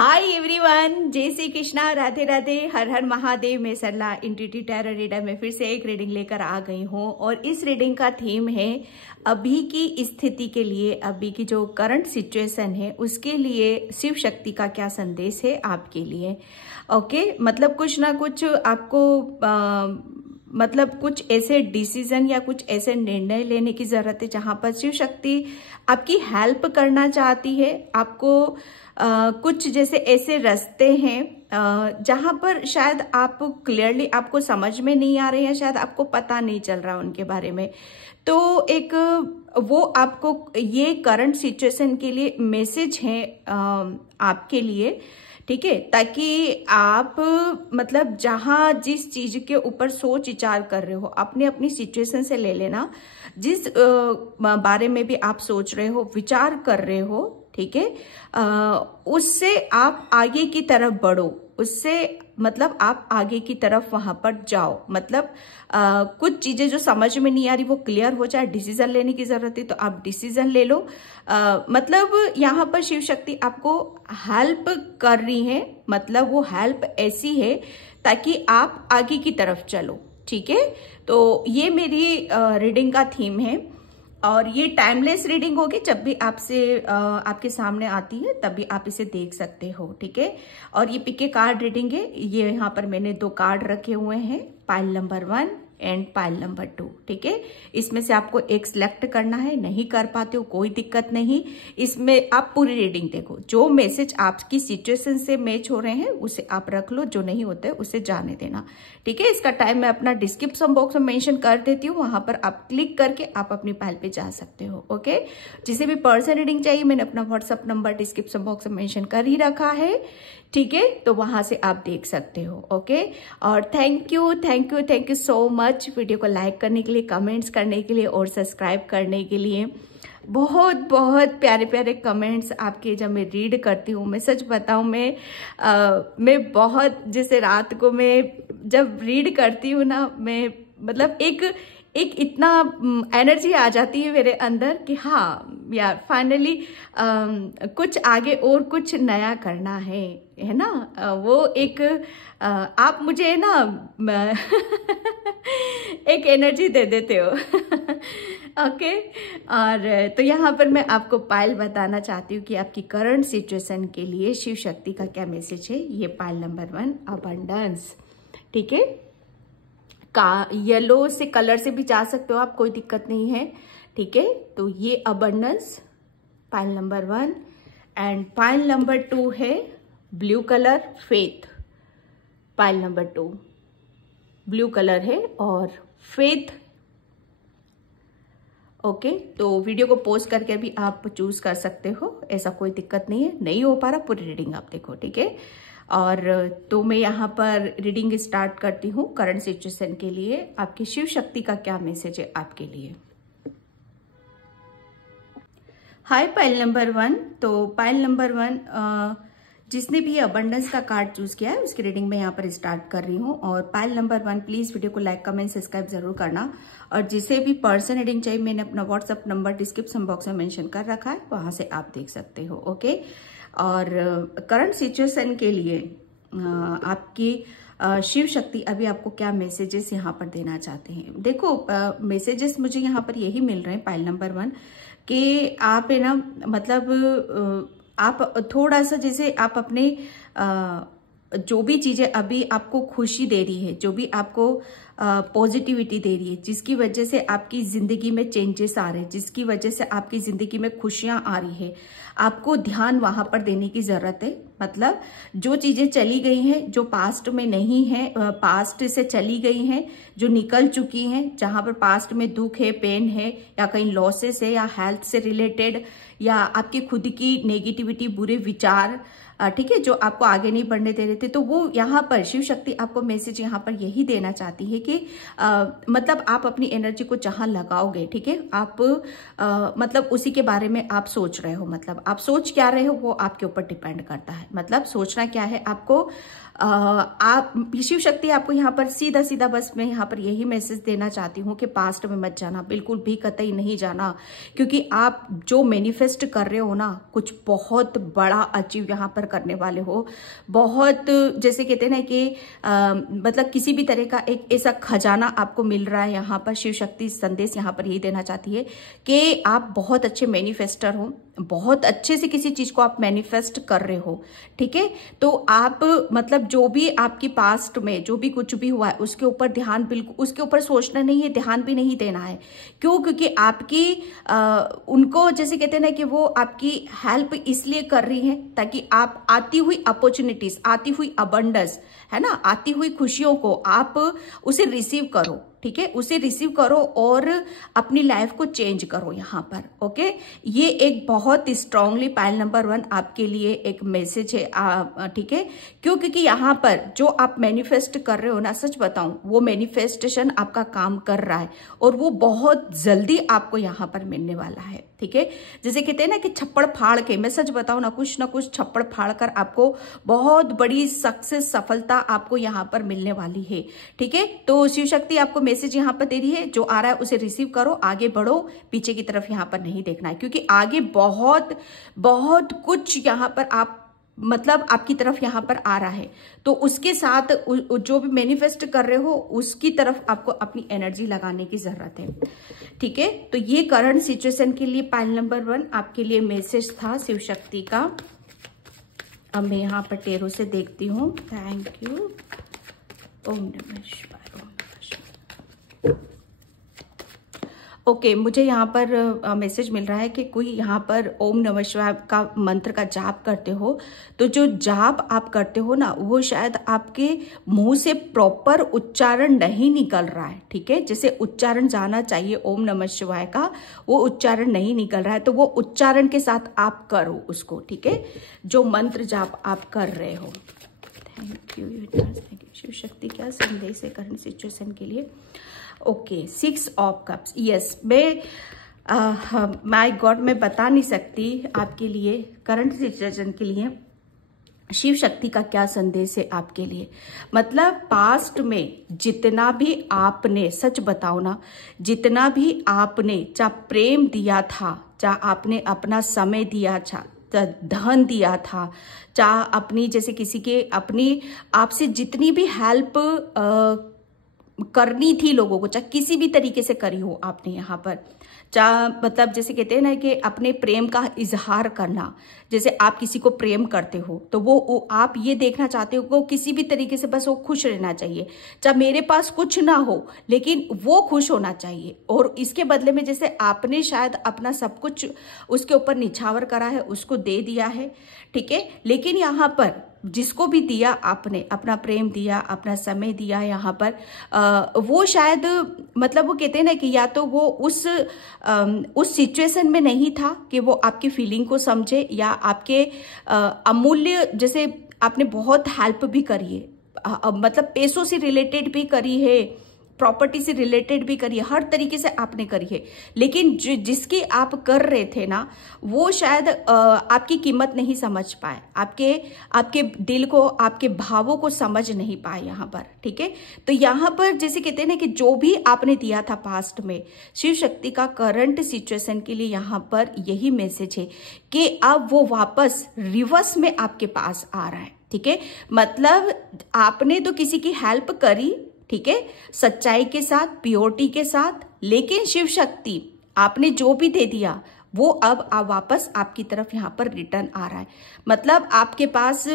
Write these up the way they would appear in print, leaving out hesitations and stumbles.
Hi everyone, जय श्री कृष्णा, राधे राधे, हर हर महादेव। मैं सरला इंट्यूटिव टैरो रीडर में फिर से एक रीडिंग लेकर आ गई हूँ और इस रीडिंग का थीम है अभी की स्थिति के लिए, अभी की जो करंट सिचुएशन है उसके लिए शिव शक्ति का क्या संदेश है आपके लिए। ओके, मतलब कुछ ना कुछ आपको मतलब कुछ ऐसे डिसीजन या कुछ ऐसे निर्णय लेने की जरूरत है जहां पर शिव शक्ति आपकी हेल्प करना चाहती है। आपको कुछ जैसे ऐसे रास्ते हैं जहां पर शायद आप क्लियरली आपको समझ में नहीं आ रहे हैं, शायद आपको पता नहीं चल रहा उनके बारे में। तो एक वो आपको ये करंट सिचुएशन के लिए मैसेज है आपके लिए, ठीक है, ताकि आप मतलब जहां जिस चीज के ऊपर सोच विचार कर रहे हो अपने अपनी सिचुएशन से ले लेना। जिस बारे में भी आप सोच रहे हो, विचार कर रहे हो, ठीक है, उससे आप आगे की तरफ बढ़ो, उससे मतलब आप आगे की तरफ वहां पर जाओ। मतलब कुछ चीजें जो समझ में नहीं आ रही वो क्लियर हो जाए। डिसीजन लेने की जरूरत है तो आप डिसीजन ले लो। मतलब यहाँ पर शिव शक्ति आपको हेल्प कर रही है, मतलब वो हेल्प ऐसी है ताकि आप आगे की तरफ चलो, ठीक है। तो ये मेरी रीडिंग का थीम है और ये टाइमलेस रीडिंग होगी। जब भी आपके सामने आती है तभी आप इसे देख सकते हो, ठीक है। और ये पिके कार्ड रीडिंग है। ये यहाँ पर मैंने 2 कार्ड रखे हुए हैं, pile number 1 and pile number 2, ठीक है। इसमें से आपको एक सिलेक्ट करना है। नहीं कर पाते हो कोई दिक्कत नहीं, इसमें आप पूरी रीडिंग देखो। जो मैसेज आपकी सिचुएशन से मैच हो रहे हैं उसे आप रख लो, जो नहीं होते उसे जाने देना, ठीक है। इसका टाइम मैं अपना डिस्क्रिप्शन बॉक्स में मेंशन कर देती हूँ, वहां पर आप क्लिक करके आप अपनी फाइल पे जा सकते हो। ओके, जिसे भी पर्सनल रीडिंग चाहिए मैंने अपना व्हाट्सअप नंबर डिस्क्रिप्शन बॉक्स में मेंशन कर ही रखा है, ठीक है, तो वहां से आप देख सकते हो। ओके, और thank you so much video को लाइक करने के लिए, कमेंट्स करने के लिए और सब्सक्राइब करने के लिए। बहुत बहुत प्यारे प्यारे कमेंट्स आपके जब मैं रीड करती हूँ, मैं सच बताऊँ, मैं बहुत जैसे रात को मैं जब रीड करती हूँ ना, मैं मतलब एक इतना एनर्जी आ जाती है मेरे अंदर कि हाँ यार फाइनली कुछ आगे और कुछ नया करना है ना। वो एक आप मुझे ना एक एनर्जी दे देते हो। ओके, और तो यहाँ पर मैं आपको पाइल बताना चाहती हूँ कि आपकी करंट सिचुएशन के लिए शिव शक्ति का क्या मैसेज है। ये पाइल नंबर 1 अबंडेंस, ठीक है। का येलो से कलर से भी जा सकते हो आप, कोई दिक्कत नहीं है, ठीक है। तो ये abundance pile number 1 and pile number 2 है blue colour, faith. Pile number 2 blue colour है और फेथ। ओके, तो वीडियो को पॉज करके भी आप चूज कर सकते हो, ऐसा कोई दिक्कत नहीं है। नहीं हो पा रहा पूरी रीडिंग आप देखो, ठीक है। और तो मैं यहाँ पर रीडिंग स्टार्ट करती हूँ करंट सिचुएशन के लिए। आपकी शिव शक्ति का क्या मैसेज है आपके लिए। हाय पाइल नंबर 1। तो पाइल नंबर 1 जिसने भी अबंडेंस का कार्ड चूज किया है उसकी रीडिंग में यहाँ पर स्टार्ट कर रही हूँ। और पाइल नंबर 1 प्लीज वीडियो को लाइक कमेंट सब्सक्राइब जरूर करना। और जिसे भी पर्सन रीडिंग चाहिए मैंने अपना व्हाट्सअप नंबर डिस्क्रिप्शन बॉक्स में मेंशन कर रखा है, वहां से आप देख सकते हो। ओके, और करंट सिचुएशन के लिए आपकी शिव शक्ति अभी आपको क्या मैसेजेस यहाँ पर देना चाहते हैं। देखो मैसेजेस मुझे यहाँ पर यही मिल रहे हैं पाइल नंबर 1 कि आप है ना, मतलब आप थोड़ा सा जैसे आप अपने जो भी चीजें अभी आपको खुशी दे रही है, जो भी आपको पॉजिटिविटी दे रही है, जिसकी वजह से आपकी जिंदगी में चेंजेस आ रहे हैं, जिसकी वजह से आपकी जिंदगी में खुशियां आ रही है, आपको ध्यान वहां पर देने की जरूरत है। मतलब जो चीजें चली गई हैं, जो पास्ट में नहीं है, पास्ट से चली गई हैं, जो निकल चुकी हैं, जहां पर पास्ट में दुख है, पेन है, या कहीं लॉसेस है, या हेल्थ से रिलेटेड, या आपकी खुद की नेगेटिविटी, बुरे विचार, ठीक है, जो आपको आगे नहीं बढ़ने दे रहे थे, तो वो यहाँ पर शिव शक्ति आपको मैसेज यहाँ पर यही देना चाहती है कि मतलब आप अपनी एनर्जी को जहां लगाओगे, ठीक है, आप मतलब उसी के बारे में आप सोच रहे हो। मतलब आप सोच क्या रहे हो वो आपके ऊपर डिपेंड करता है। मतलब सोचना क्या है आपको, आप शिव शक्ति आपको यहाँ पर सीधा सीधा बस मैं यहाँ पर यही मैसेज देना चाहती हूँ कि पास्ट में मत जाना, बिल्कुल भी कतई नहीं जाना, क्योंकि आप जो मैनिफेस्ट मैनिफेस्ट कर रहे हो ना, कुछ बहुत बड़ा अचीव यहाँ पर करने वाले हो। बहुत जैसे कहते हैं ना कि मतलब किसी भी तरह का एक ऐसा खजाना आपको मिल रहा है। यहाँ पर शिव शक्ति संदेश यहाँ पर यही देना चाहती है कि आप बहुत अच्छे मैनिफेस्टर हो, बहुत अच्छे से किसी चीज को आप मैनिफेस्ट कर रहे हो, ठीक है। तो आप मतलब जो भी आपकी पास्ट में जो भी कुछ भी हुआ है उसके ऊपर ध्यान, बिल्कुल उसके ऊपर सोचना नहीं है, ध्यान भी नहीं देना है। क्यों? क्योंकि आपकी उनको जैसे कहते हैं ना कि वो आपकी हेल्प इसलिए कर रही है ताकि आप आती हुई अपॉर्चुनिटीज, आती हुई अबंडेंस है ना, आती हुई खुशियों को आप उसे रिसीव करो, ठीक है, उसे रिसीव करो और अपनी लाइफ को चेंज करो यहाँ पर। ओके, ये एक बहुत स्ट्रांगली पाइल नंबर 1 आपके लिए एक मैसेज है, ठीक है। क्यों? क्योंकि यहाँ पर जो आप मैनिफेस्ट कर रहे हो ना, सच बताऊं वो मैनिफेस्टेशन आपका काम कर रहा है और वो बहुत जल्दी आपको यहाँ पर मिलने वाला है, ठीक है। जैसे कहते हैं ना कि छप्पड़ फाड़ के, मैं सच बताऊं ना कुछ छप्पड़ फाड़ कर आपको बहुत बड़ी सक्सेस, सफलता आपको यहाँ पर मिलने वाली है, ठीक है। तो शिव शक्ति आपको मैसेज यहाँ पर दे रही है, जो आ रहा है उसे रिसीव करो, आगे बढ़ो, पीछे की तरफ यहाँ पर नहीं देखना है, क्योंकि आगे बहुत बहुत कुछ यहाँ पर आप मतलब आपकी तरफ यहाँ पर आ रहा है। तो उसके साथ जो भी मैनिफेस्ट कर रहे हो उसकी तरफ आपको अपनी एनर्जी लगाने की जरूरत है, ठीक है। तो ये करंट सिचुएशन के लिए पाइल नंबर 1 आपके लिए मैसेज था शिव शक्ति का। अब मैं यहाँ पर टेरो से देखती हूँ। Thank you. ओम नमः शिवाय, ओम नमः शिवाय। ओके, मुझे यहाँ पर मैसेज मिल रहा है कि कोई यहाँ पर ओम नमः शिवाय का मंत्र का जाप करते हो, तो जो जाप आप करते हो ना वो शायद आपके मुंह से प्रॉपर उच्चारण नहीं निकल रहा है, ठीक है। जैसे उच्चारण जाना चाहिए ओम नमः शिवाय का, वो उच्चारण नहीं निकल रहा है, तो वो उच्चारण के साथ आप करो उसको, ठीक है, जो मंत्र जाप आप कर रहे हो। Thank you universe, thank you Shiv Shakti. क्या संदेश है करंट सिचुएशन के लिए? Okay, 6 of cups. यस, मैं माय गॉड मैं बता नहीं सकती आपके लिए करंट सिचुएशन के लिए शिव शक्ति का क्या संदेश है आपके लिए। मतलब पास्ट में जितना भी आपने, सच बताओ ना, जितना भी आपने चाहे प्रेम दिया था, चाहे आपने अपना समय दिया था, धन दिया था, चाहे अपनी जैसे किसी के अपनी आपसे जितनी भी हेल्प करनी थी लोगों को, चाहे किसी भी तरीके से करी हो आपने यहाँ पर, चाहे मतलब जैसे कहते हैं ना कि अपने प्रेम का इजहार करना, जैसे आप किसी को प्रेम करते हो तो वो आप ये देखना चाहते हो कि किसी भी तरीके से बस वो खुश रहना चाहिए, चाहे मेरे पास कुछ ना हो लेकिन वो खुश होना चाहिए, और इसके बदले में जैसे आपने शायद अपना सब कुछ उसके ऊपर निछावर करा है, उसको दे दिया है, ठीक है। लेकिन यहाँ पर जिसको भी दिया आपने, अपना प्रेम दिया, अपना समय दिया यहाँ पर, वो शायद मतलब वो कहते हैं ना कि या तो वो उस सिचुएशन में नहीं था कि वो आपकी फीलिंग को समझे, या आपके अमूल्य, जैसे आपने बहुत हेल्प भी करी है, मतलब पैसों से रिलेटेड भी करी है, प्रॉपर्टी से रिलेटेड भी करी है, हर तरीके से आपने करी है, लेकिन जिसकी आप कर रहे थे ना वो शायद आपकी कीमत नहीं समझ पाए, आपके दिल को, आपके भावों को समझ नहीं पाए यहाँ पर, ठीक है। तो यहाँ पर जैसे कहते हैं ना कि जो भी आपने दिया था पास्ट में, शिव शक्ति का करंट सिचुएशन के लिए यहाँ पर यही मैसेज है कि अब वो वापस रिवर्स में आपके पास आ रहा है, ठीक है। मतलब आपने तो किसी की हेल्प करी, ठीक है, सच्चाई के साथ, प्योरिटी के साथ, लेकिन शिव शक्ति आपने जो भी दे दिया वो अब वापस आपकी तरफ यहाँ पर रिटर्न आ रहा है। मतलब आपके पास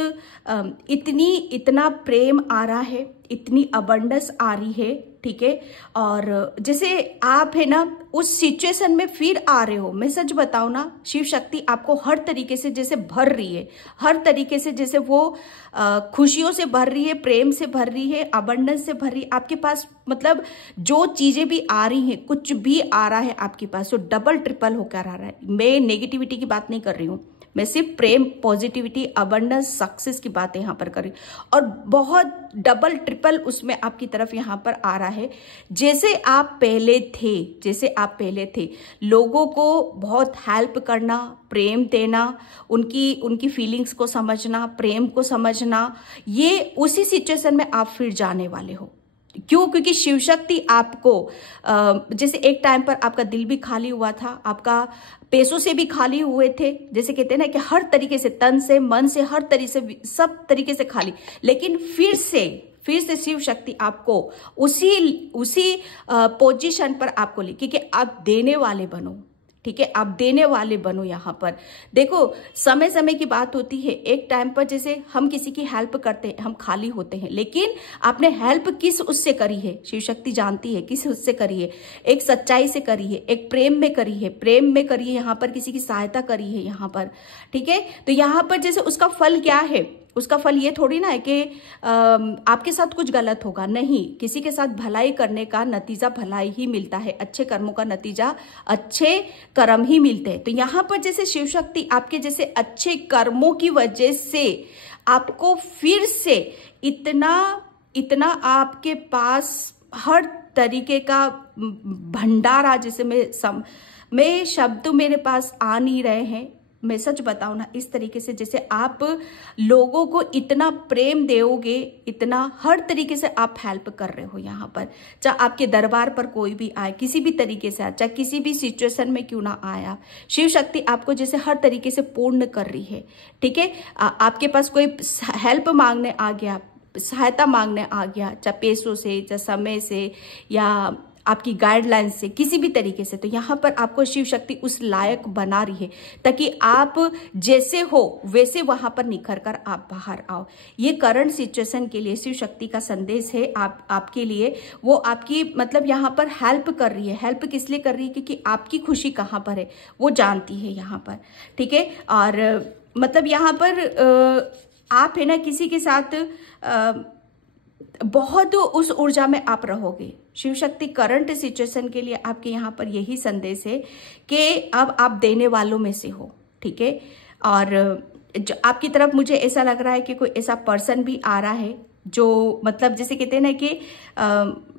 इतना प्रेम आ रहा है, इतनी अबंडेंस आ रही है, ठीक है। और जैसे आप है ना उस सिचुएशन में फिर आ रहे हो, मैं सच बताऊं ना, शिव शक्ति आपको हर तरीके से जैसे भर रही है, हर तरीके से जैसे वो खुशियों से भर रही है, प्रेम से भर रही है, अबंडेंस से भर रही है आपके पास। मतलब जो चीजें भी आ रही हैं, कुछ भी आ रहा है आपके पास, तो डबल ट्रिपल होकर आ रहा है। मैं नेगेटिविटी की बात नहीं कर रही हूँ, मैं सिर्फ प्रेम, पॉजिटिविटी, अबंडेंस, सक्सेस की बातें यहाँ पर कर रही हूँ, और बहुत डबल ट्रिपल उसमें आपकी तरफ यहाँ पर आ रहा है। जैसे आप पहले थे, लोगों को बहुत हेल्प करना, प्रेम देना, उनकी फीलिंग्स को समझना, प्रेम को समझना, ये उसी सिचुएशन में आप फिर जाने वाले हो, क्यों? क्योंकि शिव शक्ति आपको जैसे एक टाइम पर आपका दिल भी खाली हुआ था, आपका पैसों से भी खाली हुए थे, जैसे कहते हैं ना कि हर तरीके से, तन से, मन से, हर तरीके से, सब तरीके से खाली, लेकिन फिर से शिव शक्ति आपको उसी पोजीशन पर आपको ले, क्योंकि आप देने वाले बनो, ठीक है, आप देने वाले बनो। यहाँ पर देखो समय समय की बात होती है। एक टाइम पर जैसे हम किसी की हेल्प करते हैं, हम खाली होते हैं, लेकिन आपने हेल्प किस उससे करी है, शिव शक्ति जानती है किस उससे करी है। एक सच्चाई से करी है, एक प्रेम में करी है, यहाँ पर किसी की सहायता करी है यहाँ पर, ठीक है। तो यहाँ पर जैसे उसका फल क्या है, उसका फल ये थोड़ी ना है कि आपके साथ कुछ गलत होगा, नहीं, किसी के साथ भलाई करने का नतीजा भलाई ही मिलता है, अच्छे कर्मों का नतीजा अच्छे कर्म ही मिलते हैं। तो यहाँ पर जैसे शिव शक्ति आपके जैसे अच्छे कर्मों की वजह से आपको फिर से इतना आपके पास हर तरीके का भंडारा, जैसे मैं शब्द मेरे पास आ नहीं रहे हैं, मैं सच बताऊं ना, इस तरीके से जैसे आप लोगों को इतना प्रेम दोगे, इतना हर तरीके से आप हेल्प कर रहे हो यहाँ पर, चाहे आपके दरबार पर कोई भी आए, किसी भी तरीके से आए, चाहे किसी भी सिचुएशन में क्यों ना आए, आप शिव शक्ति आपको जैसे हर तरीके से पूर्ण कर रही है, ठीक है। आपके पास कोई हेल्प मांगने आ गया, सहायता मांगने आ गया, चाहे पैसों से, चाहे समय से, या आपकी गाइडलाइन से, किसी भी तरीके से, तो यहाँ पर आपको शिव शक्ति उस लायक बना रही है ताकि आप जैसे हो वैसे वहां पर निखर कर आप बाहर आओ। ये करंट सिचुएशन के लिए शिव शक्ति का संदेश है आपके लिए। वो आपकी मतलब यहाँ पर हेल्प कर रही है। हेल्प किस लिए कर रही है? क्योंकि आपकी खुशी कहाँ पर है वो जानती है यहाँ पर, ठीक है। और मतलब यहाँ पर आप है ना किसी के साथ बहुत उस ऊर्जा में आप रहोगे। शिव शक्ति करंट सिचुएशन के लिए आपके यहाँ पर यही संदेश है कि अब आप देने वालों में से हो, ठीक है। और जो आपकी तरफ मुझे ऐसा लग रहा है कि कोई ऐसा पर्सन भी आ रहा है जो मतलब जैसे कहते हैं ना कि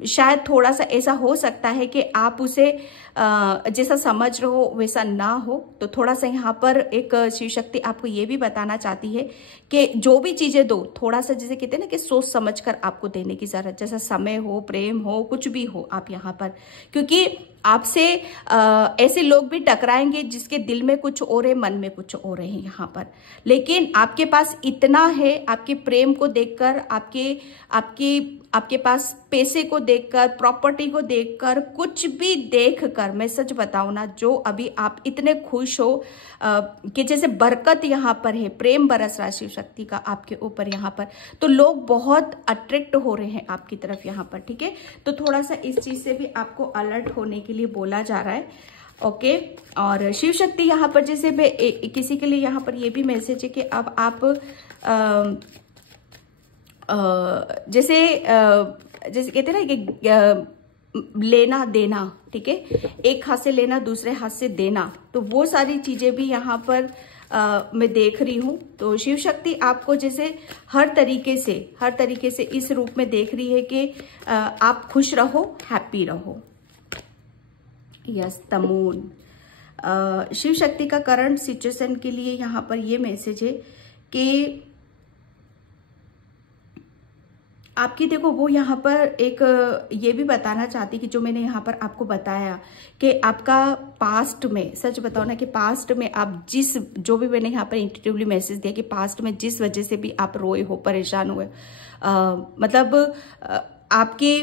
शायद थोड़ा सा ऐसा हो सकता है कि आप उसे जैसा समझ रहे हो वैसा ना हो। तो थोड़ा सा यहाँ पर एक शिव शक्ति आपको ये भी बताना चाहती है कि जो भी चीजें दो, थोड़ा सा जैसे कहते हैं ना कि सोच समझ कर आपको देने की जरूरत, जैसा समय हो, प्रेम हो, कुछ भी हो आप यहाँ पर, क्योंकि आपसे ऐसे लोग भी टकराएंगे जिसके दिल में कुछ और है, मन में कुछ और है यहाँ पर, लेकिन आपके पास इतना है, आपके प्रेम को देखकर, आपके पास पैसे को देखकर, प्रॉपर्टी को देखकर, कुछ भी देखकर, मैं सच बताऊं ना, जो अभी आप इतने खुश हो कि जैसे बरकत यहाँ पर है, प्रेम बरस रहा है शिव शक्ति का आपके ऊपर यहाँ पर, तो लोग बहुत अट्रैक्ट हो रहे हैं आपकी तरफ यहाँ पर, ठीक है। तो थोड़ा सा इस चीज से भी आपको अलर्ट होने के लिए बोला जा रहा है, ओके। और शिव शक्ति यहाँ पर जैसे किसी के लिए यहाँ पर ये भी मैसेज है कि अब आप जैसे कहते हैं ना कि लेना देना, ठीक है, एक हाथ से लेना दूसरे हाथ से देना, तो वो सारी चीजें भी यहाँ पर मैं देख रही हूँ। तो शिव शक्ति आपको जैसे हर तरीके से इस रूप में देख रही है कि आप खुश रहो, हैप्पी रहो। यस, तमून शिव शक्ति का करंट सिचुएशन के लिए यहाँ पर ये मैसेज है कि आपकी देखो वो यहाँ पर एक ये भी बताना चाहती कि जो मैंने यहाँ पर आपको बताया कि आपका पास्ट में, सच बताओ ना कि पास्ट में आप जो भी मैंने यहाँ पर इंट्यूटिवली मैसेज दिया कि पास्ट में जिस वजह से भी आप रोए हो, परेशान हुए, मतलब आपके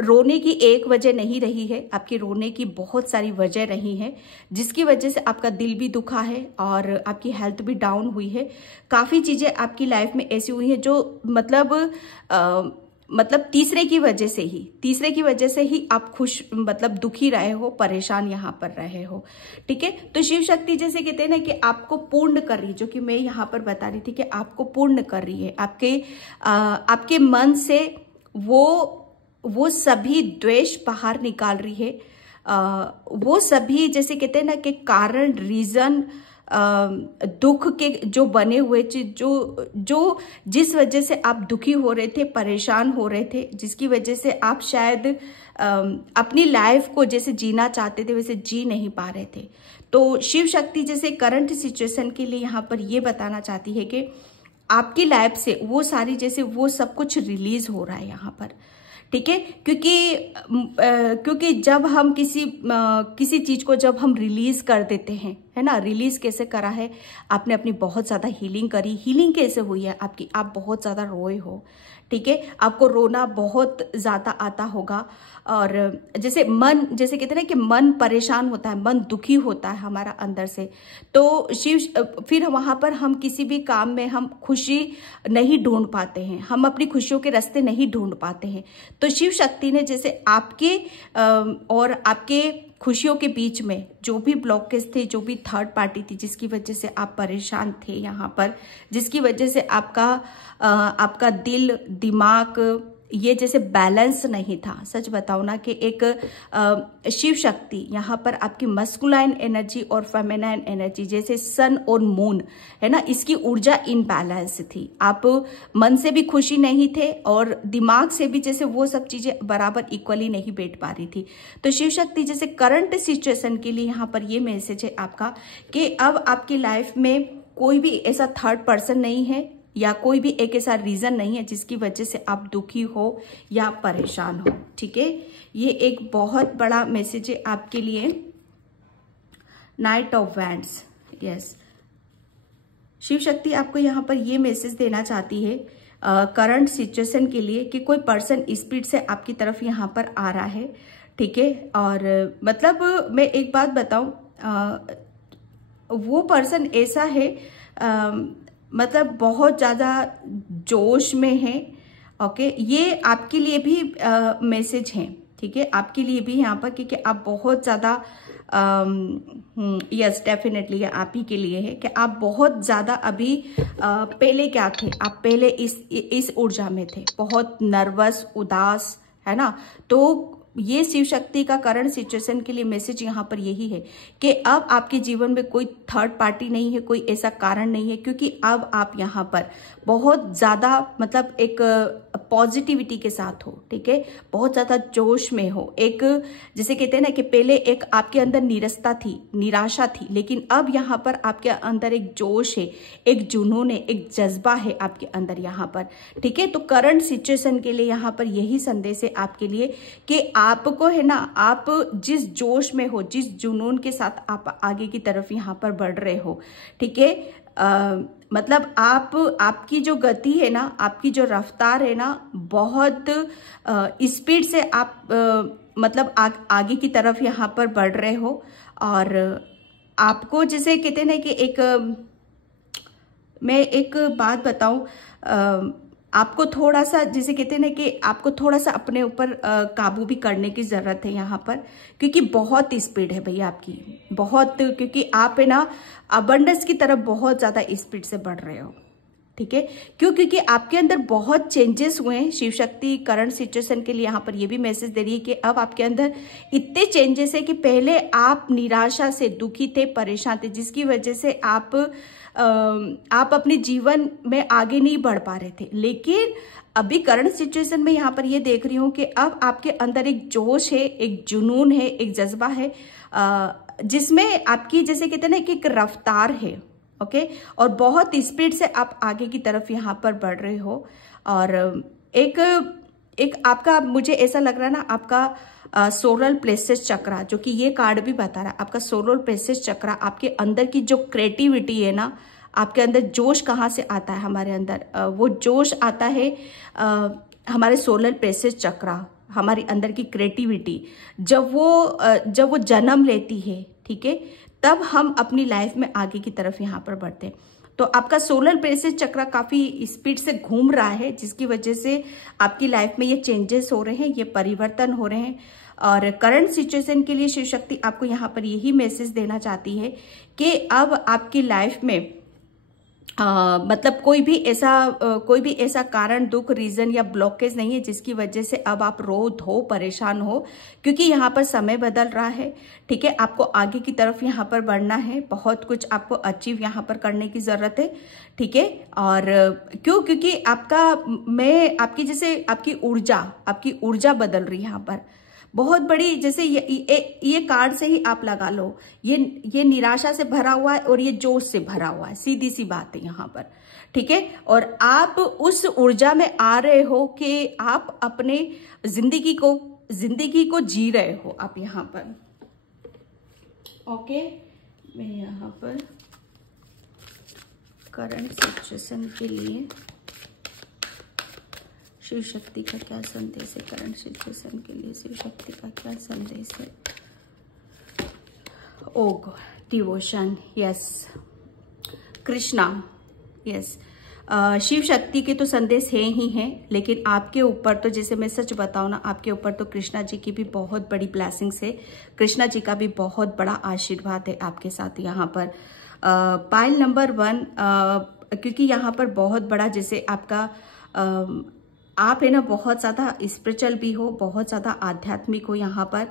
रोने की एक वजह नहीं रही है, आपके रोने की बहुत सारी वजह रही है, जिसकी वजह से आपका दिल भी दुखा है और आपकी हेल्थ भी डाउन हुई है। काफ़ी चीज़ें आपकी लाइफ में ऐसी हुई हैं जो मतलब तीसरे की वजह से ही आप खुश मतलब दुखी रहे हो, परेशान यहाँ पर रहे हो, ठीक है। तो शिव शक्ति जैसे कहते हैं ना कि आपको पूर्ण कर रही है, जो कि मैं यहाँ पर बता रही थी कि आपको पूर्ण कर रही है, आपके मन से वो सभी द्वेष बाहर निकाल रही है, वो सभी जैसे कहते हैं ना कि कारण, रीजन, दुख के जो बने हुए चीज, जो जिस वजह से आप दुखी हो रहे थे, परेशान हो रहे थे, जिसकी वजह से आप शायद अपनी लाइफ को जैसे जीना चाहते थे वैसे जी नहीं पा रहे थे। तो शिव शक्ति जैसे करंट सिचुएशन के लिए यहाँ पर ये बताना चाहती है कि आपकी लाइफ से वो सारी जैसे वो सब कुछ रिलीज हो रहा है यहाँ पर, ठीक है। क्योंकि जब हम किसी चीज को जब हम रिलीज कर देते हैं, है ना, रिलीज कैसे करा है, आपने अपनी बहुत ज्यादा हीलिंग करी। हीलिंग कैसे हुई है आपकी, आप बहुत ज्यादा रोए हो, ठीक है, आपको रोना बहुत ज्यादा आता होगा। और जैसे कहते हैं ना कि मन परेशान होता है, मन दुखी होता है हमारा अंदर से, तो फिर वहां पर हम किसी भी काम में हम खुशी नहीं ढूंढ पाते हैं, हम अपनी खुशियों के रास्ते नहीं ढूंढ पाते हैं। तो शिव शक्ति ने जैसे आपके और आपके खुशियों के बीच में जो भी ब्लॉकेज थे, जो भी थर्ड पार्टी थी जिसकी वजह से आप परेशान थे यहाँ पर, जिसकी वजह से आपका दिल दिमाग ये जैसे बैलेंस नहीं था। सच बताओ ना कि एक शिव शक्ति यहाँ पर आपकी मस्कुलाइन एनर्जी और फेमिनाइन एनर्जी, जैसे सन और मून है ना, इसकी ऊर्जा इनबैलेंस थी। आप मन से भी खुशी नहीं थे और दिमाग से भी जैसे वो सब चीजें बराबर इक्वली नहीं बैठ पा रही थी। तो शिव शक्ति जैसे करंट सिचुएशन के लिए यहाँ पर ये मैसेज है आपका कि अब आपकी लाइफ में कोई भी ऐसा थर्ड पर्सन नहीं है या कोई भी एक ऐसा रीजन नहीं है जिसकी वजह से आप दुखी हो या परेशान हो, ठीक है। ये एक बहुत बड़ा मैसेज है आपके लिए। Knight of wands, yes, Shiv Shakti आपको यहाँ पर ये मैसेज देना चाहती है करंट सिचुएशन के लिए कि कोई पर्सन स्पीड से आपकी तरफ यहाँ पर आ रहा है, ठीक है। और मतलब मैं एक बात बताऊं, वो पर्सन ऐसा है मतलब बहुत ज्यादा जोश में है, ओके। ये आपके लिए भी मैसेज है, ठीक है, आपके लिए भी यहाँ पर, क्योंकि आप बहुत ज्यादा यस डेफिनेटली आप ही के लिए है कि आप बहुत ज्यादा अभी पहले क्या थे, आप पहले इस ऊर्जा में थे, बहुत नर्वस, उदास, है ना। तो ये शिव शक्ति का करंट सिचुएशन के लिए मैसेज यहाँ पर यही है कि अब आपके जीवन में कोई थर्ड पार्टी नहीं है, कोई ऐसा कारण नहीं है, क्योंकि अब आप यहाँ पर बहुत ज्यादा मतलब एक पॉजिटिविटी के साथ हो, ठीक है, बहुत ज्यादा जोश में हो। एक जैसे कहते हैं ना कि पहले एक आपके अंदर नीरसता थी, निराशा थी, लेकिन अब यहाँ पर आपके अंदर एक जोश है, एक जुनून है, एक जज्बा है आपके अंदर यहाँ पर, ठीक है। तो करंट सिचुएशन के लिए यहाँ पर यही संदेश है आपके लिए कि आपको है ना, आप जिस जोश में हो, जिस जुनून के साथ आप आगे की तरफ यहाँ पर बढ़ रहे हो, ठीक है, मतलब आपकी जो गति है ना, आपकी जो रफ्तार है ना, बहुत स्पीड से आप मतलब आगे की तरफ यहाँ पर बढ़ रहे हो। और आपको जैसे कहते हैं ना कि मैं एक बात बताऊं, आपको थोड़ा सा जैसे कहते हैं ना कि आपको थोड़ा सा अपने ऊपर काबू भी करने की जरूरत है यहाँ पर, क्योंकि बहुत स्पीड है भैया आपकी, बहुत, क्योंकि आप है ना अबंडेंस की तरफ बहुत ज्यादा स्पीड से बढ़ रहे हो, ठीक है। क्योंकि आपके अंदर बहुत चेंजेस हुए हैं। शिव शक्ति करंट सिचुएशन के लिए यहाँ पर ये भी मैसेज दे रही है कि अब आपके अंदर इतने चेंजेस है कि पहले आप निराशा से दुखी थे, परेशान थे, जिसकी वजह से आप अपने जीवन में आगे नहीं बढ़ पा रहे थे। लेकिन अभी करंट सिचुएशन में यहाँ पर ये देख रही हूँ कि अब आपके अंदर एक जोश है, एक जुनून है, एक जज्बा है, जिसमें आपकी जैसे कहते हैं ना कि एक रफ्तार है, ओके, और बहुत स्पीड से आप आगे की तरफ यहाँ पर बढ़ रहे हो। और एक आपका, मुझे ऐसा लग रहा है ना, आपका सोलर प्लेसेस चक्रा, जो कि ये कार्ड भी बता रहा है, आपका सोलर प्लेसेस चक्रा, आपके अंदर की जो क्रिएटिविटी है ना, आपके अंदर जोश कहाँ से आता है, हमारे अंदर वो जोश आता है हमारे सोलर प्लेसेस चक्रा, हमारे अंदर की क्रिएटिविटी जब वो जन्म लेती है, ठीक है, तब हम अपनी लाइफ में आगे की तरफ यहाँ पर बढ़ते हैं। तो आपका सोलर प्लेसेस चक्र काफी स्पीड से घूम रहा है, जिसकी वजह से आपकी लाइफ में ये चेंजेस हो रहे हैं, ये परिवर्तन हो रहे हैं। और करंट सिचुएशन के लिए शिव शक्ति आपको यहाँ पर यही मैसेज देना चाहती है कि अब आपकी लाइफ में मतलब कोई भी ऐसा कारण, दुख, रीजन या ब्लॉकेज नहीं है जिसकी वजह से अब आप रो धो परेशान हो, क्योंकि यहाँ पर समय बदल रहा है, ठीक है। आपको आगे की तरफ यहाँ पर बढ़ना है, बहुत कुछ आपको अचीव यहाँ पर करने की जरूरत है, ठीक है। और क्योंकि आपकी ऊर्जा बदल रही है यहाँ पर, बहुत बड़ी, जैसे ये कार्ड से ही आप लगा लो, ये निराशा से भरा हुआ है और ये जोश से भरा हुआ है, सीधी सी बात है यहाँ पर, ठीक है। और आप उस ऊर्जा में आ रहे हो कि आप अपने जिंदगी को जी रहे हो आप यहाँ पर। ओके, मैं यहाँ पर करंट सिचुएशन के लिए शिव शक्ति का क्या संदेश है, करंट सिचुएशन के लिए शिव शक्ति का क्या संदेश है। O God, devotion, yes, Krishna, yes. Shiv Shakti के तो संदेश है ही हैं, लेकिन आपके ऊपर तो, जैसे मैं सच बताऊं ना, आपके ऊपर तो कृष्णा जी की भी बहुत बड़ी ब्लेसिंग्स है, कृष्णा जी का भी बहुत बड़ा आशीर्वाद है आपके साथ यहाँ पर। पाइल नंबर 1, क्योंकि यहाँ पर बहुत बड़ा, जैसे आपका आप है ना बहुत ज़्यादा स्पिरिचुअल भी हो, बहुत ज़्यादा आध्यात्मिक हो यहाँ पर।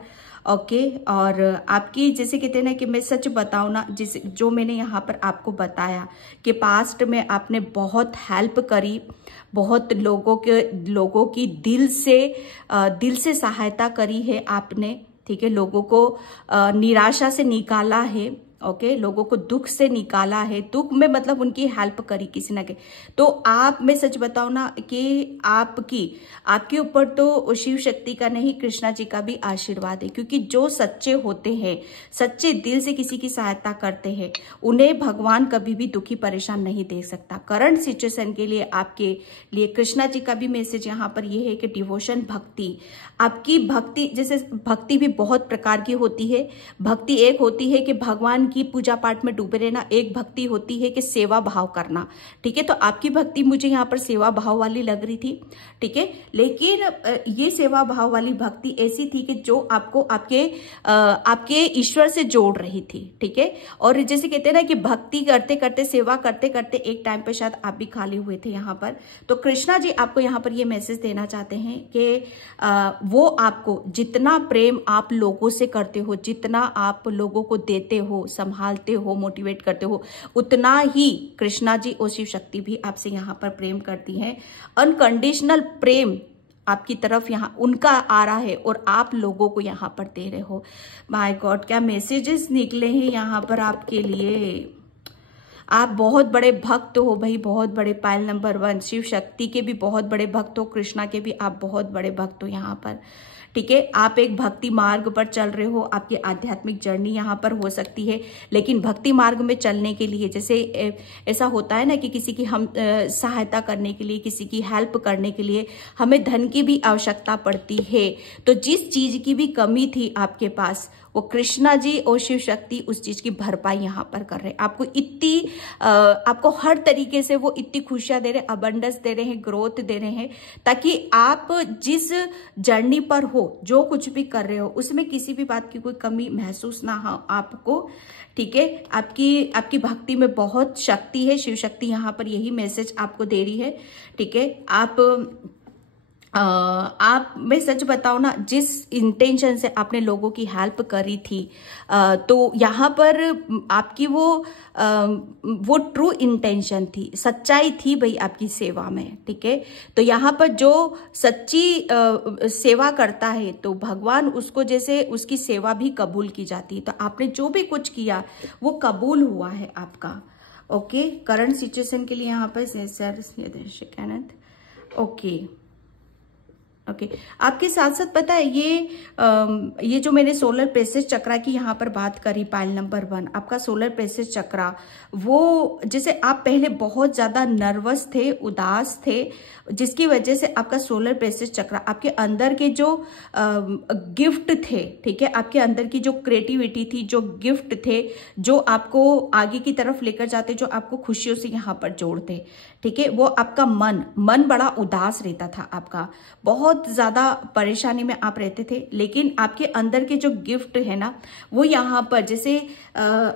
ओके, और आपकी, जैसे कहते हैं ना कि मैं सच बताऊँ ना, जो मैंने यहाँ पर आपको बताया कि पास्ट में आपने बहुत हेल्प करी, बहुत लोगों की दिल से सहायता करी है आपने, ठीक है, लोगों को निराशा से निकाला है, ओके, लोगों को दुख से निकाला है, दुख में मतलब उनकी हेल्प करी किसी ना किसी। तो आप, मैं सच बताऊं ना कि आपके ऊपर तो शिव शक्ति का नहीं, कृष्णा जी का भी आशीर्वाद है, क्योंकि जो सच्चे होते हैं, सच्चे दिल से किसी की सहायता करते हैं, उन्हें भगवान कभी भी दुखी परेशान नहीं देख सकता। करंट सिचुएशन के लिए आपके लिए कृष्णा जी का भी मैसेज यहाँ पर ये है कि डिवोशन, भक्ति, आपकी भक्ति, जैसे भक्ति भी बहुत प्रकार की होती है। भक्ति एक होती है कि भगवान की पूजा पाठ में डूबे रहना, एक भक्ति होती है कि सेवा भाव करना, ठीक है। तो आपकी भक्ति मुझे यहाँ पर सेवा भाव वाली लग रही थी, ठीक है, लेकिन ये सेवा भाव वाली भक्ति ऐसी थी कि जो आपको आपके ईश्वर से जोड़ रही थी, ठीक है। और जैसे कहते हैं ना कि भक्ति करते करते, सेवा करते करते एक टाइम पे शायद आप भी खाली हुए थे यहाँ पर। तो कृष्णा जी आपको यहाँ पर ये मैसेज देना चाहते हैं कि वो आपको जितना प्रेम आप लोगों से करते हो, जितना आप लोगों को देते हो, संभालते हो, मोटिवेट करते हो, उतना ही कृष्णा जी और शिव शक्ति भी आपसे यहाँ पर प्रेम करती हैं। अनकंडीशनल प्रेम आपकी तरफ यहाँ उनका आ रहा है और आप लोगों को यहाँ पर दे रहे हो। माय गॉड, क्या मैसेजेस निकले हैं यहाँ पर आपके लिए। आप बहुत बड़े भक्त हो भाई, बहुत बड़े। पाइल नंबर 1, शिव शक्ति के भी बहुत बड़े भक्त हो, कृष्णा के भी आप बहुत बड़े भक्त हो यहाँ पर, ठीक है। आप एक भक्ति मार्ग पर चल रहे हो, आपकी आध्यात्मिक जर्नी यहाँ पर हो सकती है, लेकिन भक्ति मार्ग में चलने के लिए, जैसे ऐसा होता है ना कि किसी की हम सहायता करने के लिए, किसी की हेल्प करने के लिए हमें धन की भी आवश्यकता पड़ती है। तो जिस चीज की भी कमी थी आपके पास, वो कृष्णा जी और शिव शक्ति उस चीज की भरपाई यहाँ पर कर रहे हैं। आपको हर तरीके से वो इतनी खुशियां दे रहे हैं, अबंडेंस दे रहे हैं, ग्रोथ दे रहे हैं, ताकि आप जिस जर्नी पर हो, जो कुछ भी कर रहे हो, उसमें किसी भी बात की कोई कमी महसूस ना हो आपको, ठीक है। आपकी भक्ति में बहुत शक्ति है, शिव शक्ति यहाँ पर यही मैसेज आपको दे रही है, ठीक है। आप मैं सच बताऊं ना, जिस इंटेंशन से आपने लोगों की हेल्प करी थी, तो यहाँ पर आपकी वो ट्रू इंटेंशन थी, सच्चाई थी भाई आपकी सेवा में, ठीक है। तो यहाँ पर जो सच्ची सेवा करता है, तो भगवान उसको, जैसे उसकी सेवा भी कबूल की जाती है। तो आपने जो भी कुछ किया वो कबूल हुआ है आपका, ओके। करंट सिचुएशन के लिए यहाँ पर सर, ओके, ओके। आपके साथ साथ पता है ये जो मैंने सोलर प्लेक्सस चक्रा की यहाँ पर बात करी, पाइल नंबर 1, आपका सोलर प्लेक्सस चक्रा, वो जैसे आप पहले बहुत ज्यादा नर्वस थे, उदास थे, जिसकी वजह से आपका सोलर प्लेक्सस चक्रा, आपके अंदर के जो गिफ्ट थे, ठीक है, आपके अंदर की जो क्रिएटिविटी थी, जो गिफ्ट थे, जो आपको आगे की तरफ लेकर जाते, जो आपको खुशियों से यहाँ पर जोड़ते, ठीक है, वो आपका मन बड़ा उदास रहता था, आपका बहुत ज्यादा परेशानी में आप रहते थे। लेकिन आपके अंदर के जो गिफ्ट है ना, वो यहाँ पर जैसे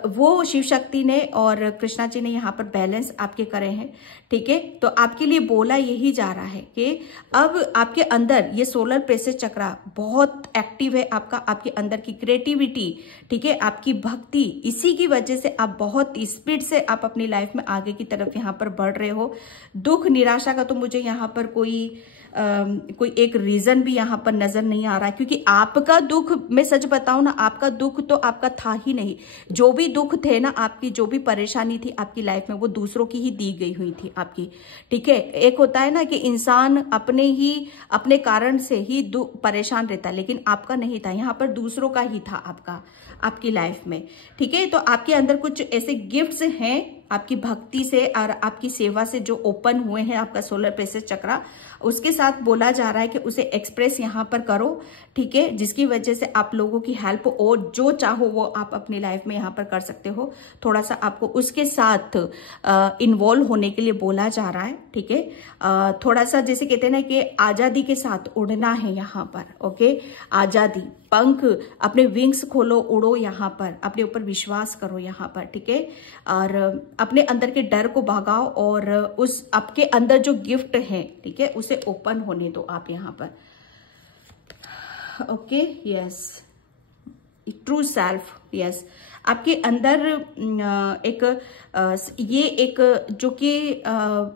वो शिव शक्ति ने और कृष्णा जी ने यहाँ पर बैलेंस आपके करे हैं, ठीक है। तो आपके लिए बोला यही जा रहा है कि अब आपके अंदर ये सोलर प्लेक्सस चक्रा बहुत एक्टिव है, आपके अंदर की क्रिएटिविटी, ठीक है, आपकी भक्ति, इसी की वजह से आप बहुत स्पीड से आप अपनी लाइफ में आगे की तरफ यहाँ पर बढ़ रहे हो। दुख निराशा का तो मुझे यहाँ पर कोई कोई एक रीजन भी यहाँ पर नजर नहीं आ रहा है, क्योंकि आपका दुख, मैं सच बताऊं ना, आपका दुख तो आपका था ही नहीं। जो भी दुख थे ना, आपकी जो भी परेशानी थी आपकी लाइफ में, वो दूसरों की ही दी गई हुई थी आपकी। ठीक है, एक होता है ना कि इंसान अपने कारण से ही परेशान रहता है, लेकिन आपका नहीं था, यहाँ पर दूसरों का ही था आपकी लाइफ में। ठीक है, तो आपके अंदर कुछ ऐसे गिफ्ट्स हैं आपकी भक्ति से और आपकी सेवा से जो ओपन हुए हैं, आपका सोलर प्लेक्सस चक्रा, उसके साथ बोला जा रहा है कि उसे एक्सप्रेस यहाँ पर करो। ठीक है, जिसकी वजह से आप लोगों की हेल्प और जो चाहो वो आप अपनी लाइफ में यहाँ पर कर सकते हो। थोड़ा सा आपको उसके साथ इन्वॉल्व होने के लिए बोला जा रहा है। ठीक है, थोड़ा सा जैसे कहते हैं ना कि आजादी के साथ उड़ना है यहाँ पर। ओके, आजादी, पंख, अपने विंग्स खोलो, उड़ो यहाँ पर, अपने ऊपर विश्वास करो यहाँ पर। ठीक है, और अपने अंदर के डर को भगाओ और उस आपके अंदर जो गिफ्ट है, ठीक है, उसे ओपन होने दो आप यहाँ पर। Okay, yes, true self, yes, आपके अंदर ये एक जो कि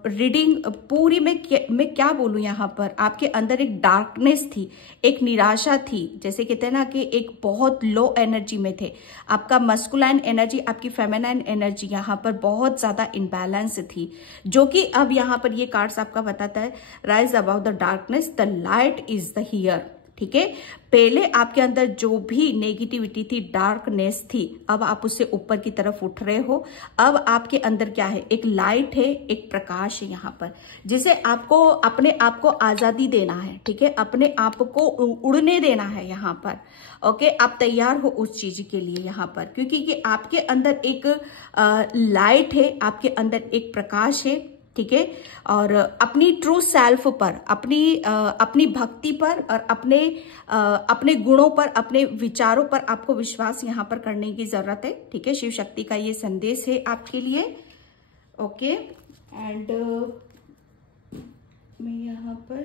रीडिंग पूरी में मैं क्या बोलूं, यहाँ पर आपके अंदर एक डार्कनेस थी, एक निराशा थी, जैसे कहते हैं ना कि एक बहुत लो एनर्जी में थे। आपका मस्कुलाइन एनर्जी, आपकी फेमिनाइन एनर्जी यहाँ पर बहुत ज्यादा इनबैलेंस थी, जो कि अब यहाँ पर ये कार्ड्स आपका बताता है, rise about the darkness, the light is the here. ठीक है, पहले आपके अंदर जो भी नेगेटिविटी थी, डार्कनेस थी, अब आप उससे ऊपर की तरफ उठ रहे हो। अब आपके अंदर क्या है, एक लाइट है, एक प्रकाश है यहाँ पर, जिसे आपको अपने आप को आजादी देना है। ठीक है, अपने आप को उड़ने देना है यहाँ पर। ओके, आप तैयार हो उस चीज के लिए यहाँ पर, क्योंकि ये आपके अंदर एक लाइट है, आपके अंदर एक प्रकाश है। ठीक है, और अपनी ट्रू सेल्फ पर, अपनी भक्ति पर और अपने गुणों पर, अपने विचारों पर आपको विश्वास यहाँ पर करने की जरूरत है। ठीक है, शिव शक्ति का ये संदेश है आपके लिए। ओके, एंड मैं यहाँ पर,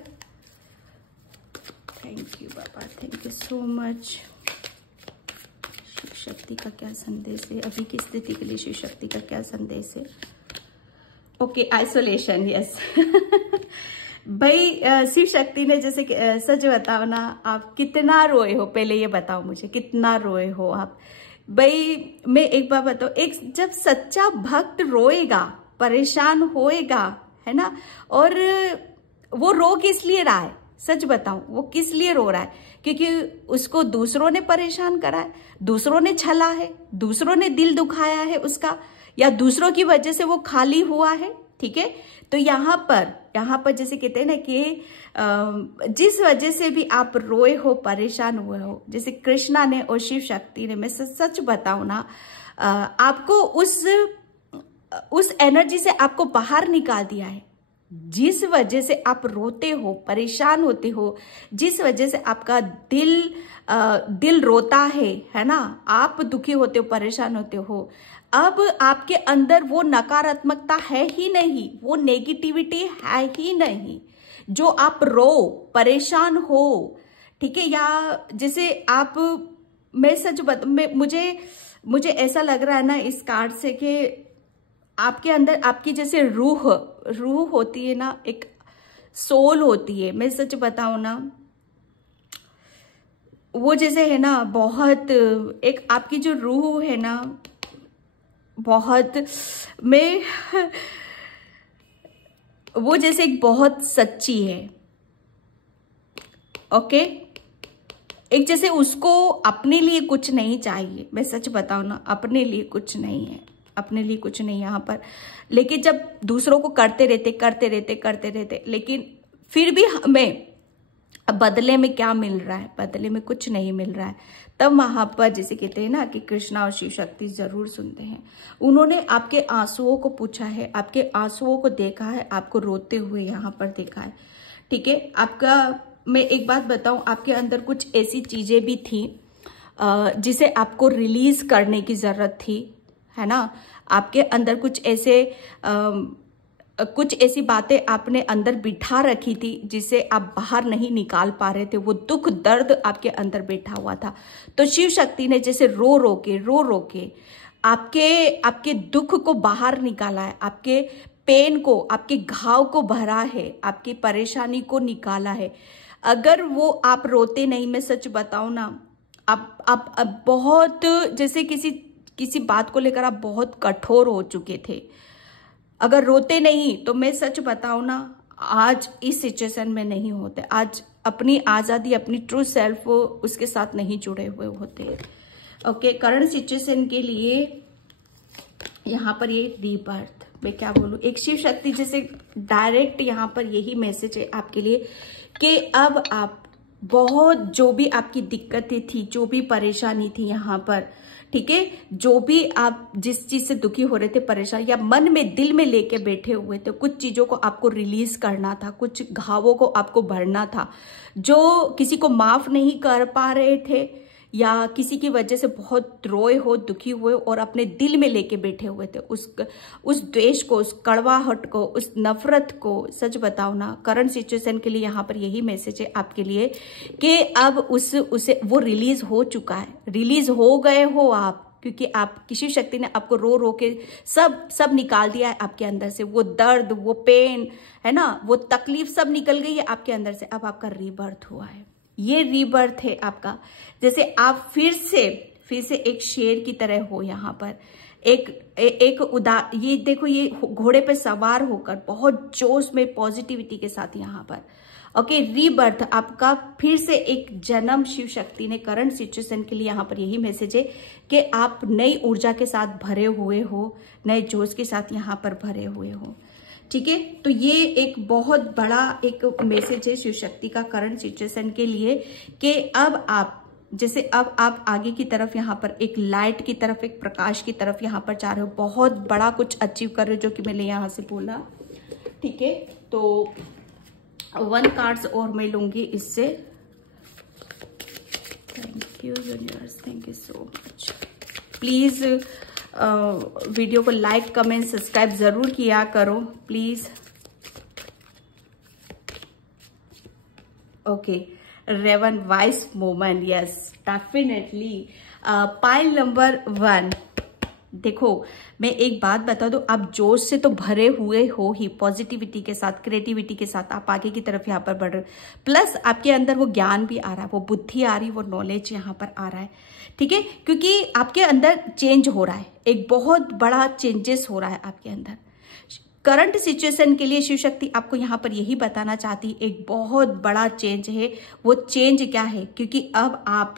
थैंक यू बाबा, thank you so much. Shiv Shakti का क्या संदेश है अभी की स्थिति के लिए, शिव शक्ति का क्या संदेश है? Okay, isolation, yes. भाई शिव शक्ति ने, जैसे सच बताओ ना, आप कितना रोए हो, पहले ये बताओ मुझे, कितना रोए हो आप? भाई मैं एक बार बताओ, एक जब सच्चा भक्त रोएगा, परेशान होएगा, है ना, और वो रो किस लिए रहा है, सच बताऊं, वो किस लिए रो रहा है? क्योंकि उसको दूसरों ने परेशान करा है, दूसरों ने छला है, दूसरों ने दिल दुखाया है उसका, या दूसरों की वजह से वो खाली हुआ है। ठीक है, तो यहाँ पर जैसे कहते हैं ना कि जिस वजह से भी आप रोए हो, परेशान हुए हो, जैसे कृष्णा ने और शिव शक्ति ने, मैं सच बताऊं ना, आपको उस एनर्जी से आपको बाहर निकाल दिया है। जिस वजह से आप रोते हो, परेशान होते हो, जिस वजह से आपका दिल रोता है ना, आप दुखी होते हो, परेशान होते हो, अब आपके अंदर वो नकारात्मकता है ही नहीं, वो नेगेटिविटी है ही नहीं, जो आप रो, परेशान हो। ठीक है, या जैसे आप, मैं सच मुझे ऐसा लग रहा है ना इस कार्ड से कि आपके अंदर आपकी जैसे रूह होती है ना, एक सोल होती है, मैं सच बताऊं ना, वो जैसे है ना, बहुत एक आपकी जो रूह है ना, बहुत वो जैसे एक बहुत सच्ची है। ओके, एक जैसे उसको अपने लिए कुछ नहीं चाहिए, मैं सच बताऊं ना, अपने लिए कुछ नहीं है, अपने लिए कुछ नहीं यहाँ पर। लेकिन जब दूसरों को करते रहते, लेकिन फिर भी हमें बदले में क्या मिल रहा है? बदले में कुछ नहीं मिल रहा है। तब वहां पर जैसे कहते हैं ना कि कृष्णा और शिव शक्ति जरूर सुनते हैं। उन्होंने आपके आंसुओं को पूछा है, आपके आंसुओं को देखा है, आपको रोते हुए यहाँ पर देखा है। ठीक है, आपका, मैं एक बात बताऊं, आपके अंदर कुछ ऐसी चीजें भी थी जिसे आपको रिलीज करने की जरूरत थी, है ना। आपके अंदर कुछ ऐसी बातें आपने अंदर बिठा रखी थी जिसे आप बाहर नहीं निकाल पा रहे थे, वो दुख दर्द आपके अंदर बैठा हुआ था। तो शिव शक्ति ने जैसे रो रो के आपके दुख को बाहर निकाला है, आपके पेन को, आपके घाव को भरा है, आपकी परेशानी को निकाला है। अगर वो आप रोते नहीं, मैं सच बताऊं ना, आप बहुत, जैसे किसी बात को लेकर आप बहुत कठोर हो चुके थे, अगर रोते नहीं तो मैं सच बताऊं ना, आज इस सिचुएशन में नहीं होते, आज अपनी आजादी, अपनी ट्रू सेल्फ उसके साथ नहीं जुड़े हुए होते। ओके, करंट सिचुएशन के लिए यहाँ पर ये रीबर्थ, मैं क्या बोलूं, एक शिव शक्ति जैसे डायरेक्ट यहाँ पर यही मैसेज है आपके लिए कि अब आप बहुत, जो भी आपकी दिक्कतें थी, जो भी परेशानी थी यहाँ पर, ठीक है, जो भी आप जिस चीज से दुखी हो रहे थे, परेशान या मन में दिल में लेके बैठे हुए थे, कुछ चीजों को आपको रिलीज करना था, कुछ घावों को आपको भरना था, जो किसी को माफ नहीं कर पा रहे थे या किसी की वजह से बहुत रोए हो, दुखी हुए और अपने दिल में लेके बैठे हुए थे, उस द्वेष को, उस कड़वाहट को, उस नफरत को, सच बताओ ना, करंट सिचुएशन के लिए यहाँ पर यही मैसेज है आपके लिए कि अब उसे वो रिलीज हो चुका है, रिलीज हो गए हो आप, क्योंकि आप, किसी शक्ति ने आपको रो रो के सब निकाल दिया है आपके अंदर से, वो दर्द, वो पेन है ना, वो तकलीफ सब निकल गई है आपके अंदर से। अब आपका रीबर्थ हुआ है, ये रीबर्थ है आपका, जैसे आप फिर से एक शेर की तरह हो यहाँ पर, ये देखो, ये घोड़े पे सवार होकर बहुत जोश में, पॉजिटिविटी के साथ यहाँ पर, ओके, रीबर्थ आपका, फिर से एक जन्म शिव शक्ति ने करंट सिचुएशन के लिए यहाँ पर यही मैसेज है कि आप नई ऊर्जा के साथ भरे हुए हो, नए जोश के साथ यहाँ पर भरे हुए हो, ठीक है। तो ये एक बहुत बड़ा एक मैसेज है शिव शक्ति का करंट सिचुएशन के लिए कि अब आप, जैसे अब आप आगे की तरफ यहाँ पर एक लाइट की तरफ, एक प्रकाश की तरफ यहाँ पर जा रहे हो, बहुत बड़ा कुछ अचीव कर रहे हो, जो कि मैंने यहाँ से बोला, ठीक है। तो 1 कार्ड्स और मैं लूंगी इससे। Thank you universe, thank you so much. Please video को लाइक, कमेंट, सब्सक्राइब जरूर किया करो please. Okay, raven wise moment, yes definitely. Pile number 1, देखो मैं एक बात बता दूं, आप जोश से तो भरे हुए हो ही, पॉजिटिविटी के साथ, क्रिएटिविटी के साथ आप आगे की तरफ यहाँ पर बढ़ रहे हो, प्लस आपके अंदर वो ज्ञान भी आ रहा है, वो बुद्धि आ रही है, वो नॉलेज यहाँ पर आ रहा है, ठीक है, क्योंकि आपके अंदर चेंज हो रहा है, एक बहुत बड़ा चेंजेस हो रहा है आपके अंदर। करंट सिचुएशन के लिए शिव शक्ति आपको यहाँ पर यही बताना चाहती है, एक बहुत बड़ा चेंज है। वो चेंज क्या है, क्योंकि अब आप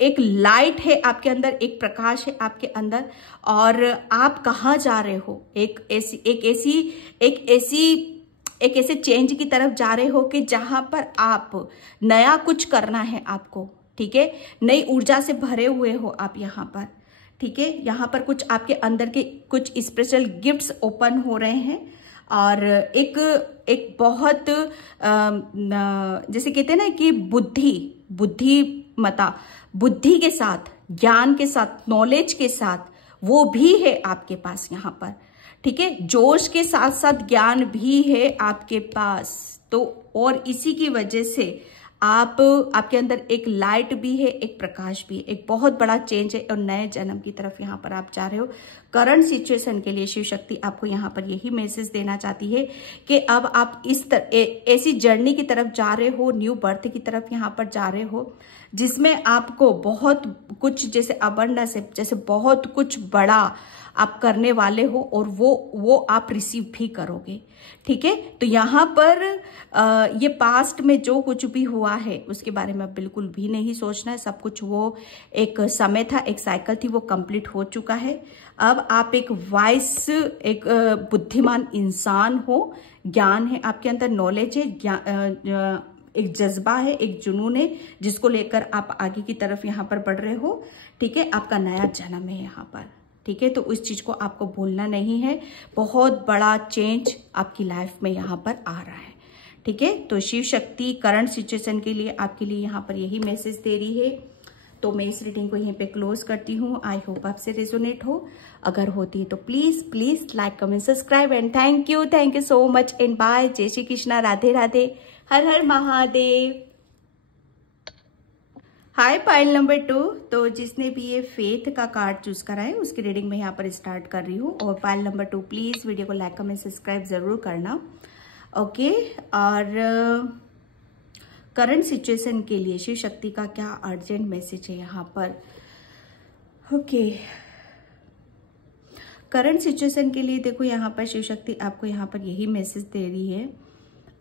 एक लाइट है आपके अंदर, एक प्रकाश है आपके अंदर, और आप कहाँ जा रहे हो, एक ऐसे चेंज की तरफ जा रहे हो कि जहां पर आप नया कुछ करना है आपको, ठीक है, नई ऊर्जा से भरे हुए हो आप यहाँ पर, ठीक है। यहाँ पर कुछ आपके अंदर के कुछ स्पेशल गिफ्ट्स ओपन हो रहे हैं, और एक बहुत जैसे कहते हैं ना कि बुद्धि के साथ, ज्ञान के साथ, नॉलेज के साथ, वो भी है आपके पास यहाँ पर, ठीक है, जोश के साथ साथ ज्ञान भी है आपके पास। तो और इसी की वजह से आपके अंदर एक लाइट भी है, एक प्रकाश भी है, एक बहुत बड़ा चेंज है, और नए जन्म की तरफ यहाँ पर आप जा रहे हो। करंट सिचुएशन के लिए शिव शक्ति आपको यहाँ पर यही मैसेज देना चाहती है कि अब आप इस ऐसी जर्नी की तरफ जा रहे हो, न्यू बर्थ की तरफ यहाँ पर जा रहे हो, जिसमें आपको बहुत कुछ, जैसे अबंडेंस है, जैसे बहुत कुछ बड़ा आप करने वाले हो, और वो आप रिसीव भी करोगे, ठीक है। तो यहाँ पर ये पास्ट में जो कुछ भी हुआ है उसके बारे में बिल्कुल भी नहीं सोचना है, सब कुछ वो एक समय था, एक साइकिल थी, वो कंप्लीट हो चुका है। अब आप एक वाइस, एक बुद्धिमान इंसान हो, ज्ञान है आपके अंदर, नॉलेज है, एक जज्बा है, एक जुनून है, जिसको लेकर आप आगे की तरफ यहाँ पर बढ़ रहे हो, ठीक है। आपका नया जन्म है यहाँ पर, ठीक है। तो उस चीज को आपको भूलना नहीं है, बहुत बड़ा चेंज आपकी लाइफ में यहाँ पर आ रहा है, ठीक है। तो शिव शक्ति करंट सिचुएशन के लिए आपके लिए यहाँ पर यही मैसेज दे रही है। तो मैं इस रीडिंग को यहीं पे क्लोज करती हूँ। आई होप आपसे रेजोनेट हो, अगर होती है तो please like, comment, subscribe, and thank you so much, and bye. जय श्री कृष्णा, राधे राधे, हर हर महादेव। Hi pile number 2। तो जिसने भी ये फेथ का कार्ड चूज करा है उसकी रीडिंग में यहाँ पर स्टार्ट कर रही हूँ। और पाइल नंबर 2 प्लीज वीडियो को लाइक कमेंट सब्सक्राइब जरूर करना। ओके, और करंट सिचुएशन के लिए शिव शक्ति का क्या अर्जेंट मैसेज है यहाँ पर। ओके, करंट सिचुएशन के लिए देखो यहाँ पर शिव शक्ति आपको यहाँ पर यही मैसेज दे रही है।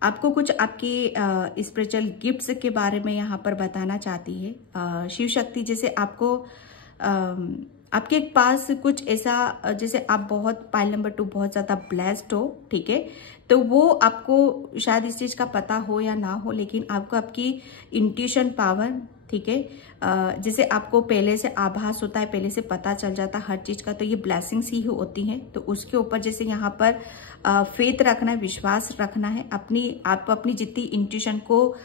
आपको कुछ आपकी स्पिरिचुअल गिफ्ट्स के बारे में यहाँ पर बताना चाहती है शिव शक्ति। जैसे आपको आपके पास कुछ ऐसा, जैसे आप बहुत पाइल नंबर 2 बहुत ज्यादा ब्लेस्ड हो, ठीक है, तो वो आपको शायद इस चीज का पता हो या ना हो, लेकिन आपको आपकी इंट्यूशन पावर, ठीक है, जैसे आपको पहले से आभास होता है, पहले से पता चल जाता है हर चीज का, तो ये ब्लेसिंग्स ही होती हैं। तो उसके ऊपर जैसे यहाँ पर फेथ रखना है, विश्वास रखना है। आप अपनी जितनी इंट्यूशन को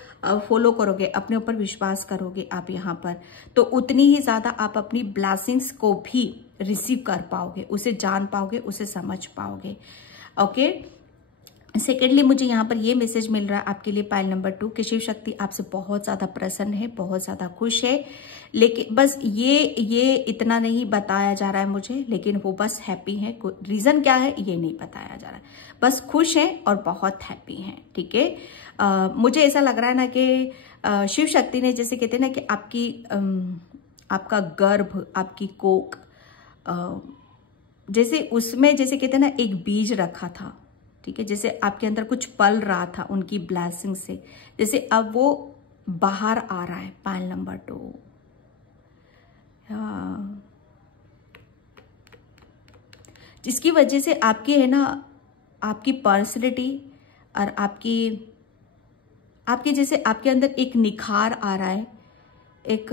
फॉलो करोगे, अपने ऊपर विश्वास करोगे आप यहाँ पर, तो उतनी ही ज्यादा आप अपनी ब्लेसिंग्स को भी रिसीव कर पाओगे, उसे जान पाओगे, उसे समझ पाओगे। ओके, सेकेंडली मुझे यहाँ पर ये मैसेज मिल रहा है आपके लिए पाइल नंबर 2 कि शिव शक्ति आपसे बहुत ज्यादा प्रसन्न है, बहुत ज्यादा खुश है। लेकिन बस ये इतना नहीं बताया जा रहा है मुझे, लेकिन वो बस हैप्पी है। रीजन क्या है ये नहीं बताया जा रहा है, बस खुश है और बहुत हैप्पी है, ठीक है। मुझे ऐसा लग रहा है ना कि शिव शक्ति ने, जैसे कहते हैं ना कि आपका गर्भ, आपकी कोक, जैसे उसमें जैसे कहते हैं ना एक बीज रखा था, ठीक है, जैसे आपके अंदर कुछ पल रहा था उनकी ब्लेसिंग से, जैसे अब वो बाहर आ रहा है पाइल नंबर 2। जिसकी वजह से आपकी है ना, आपकी पर्सनैलिटी और आपकी जैसे आपके अंदर एक निखार आ रहा है, एक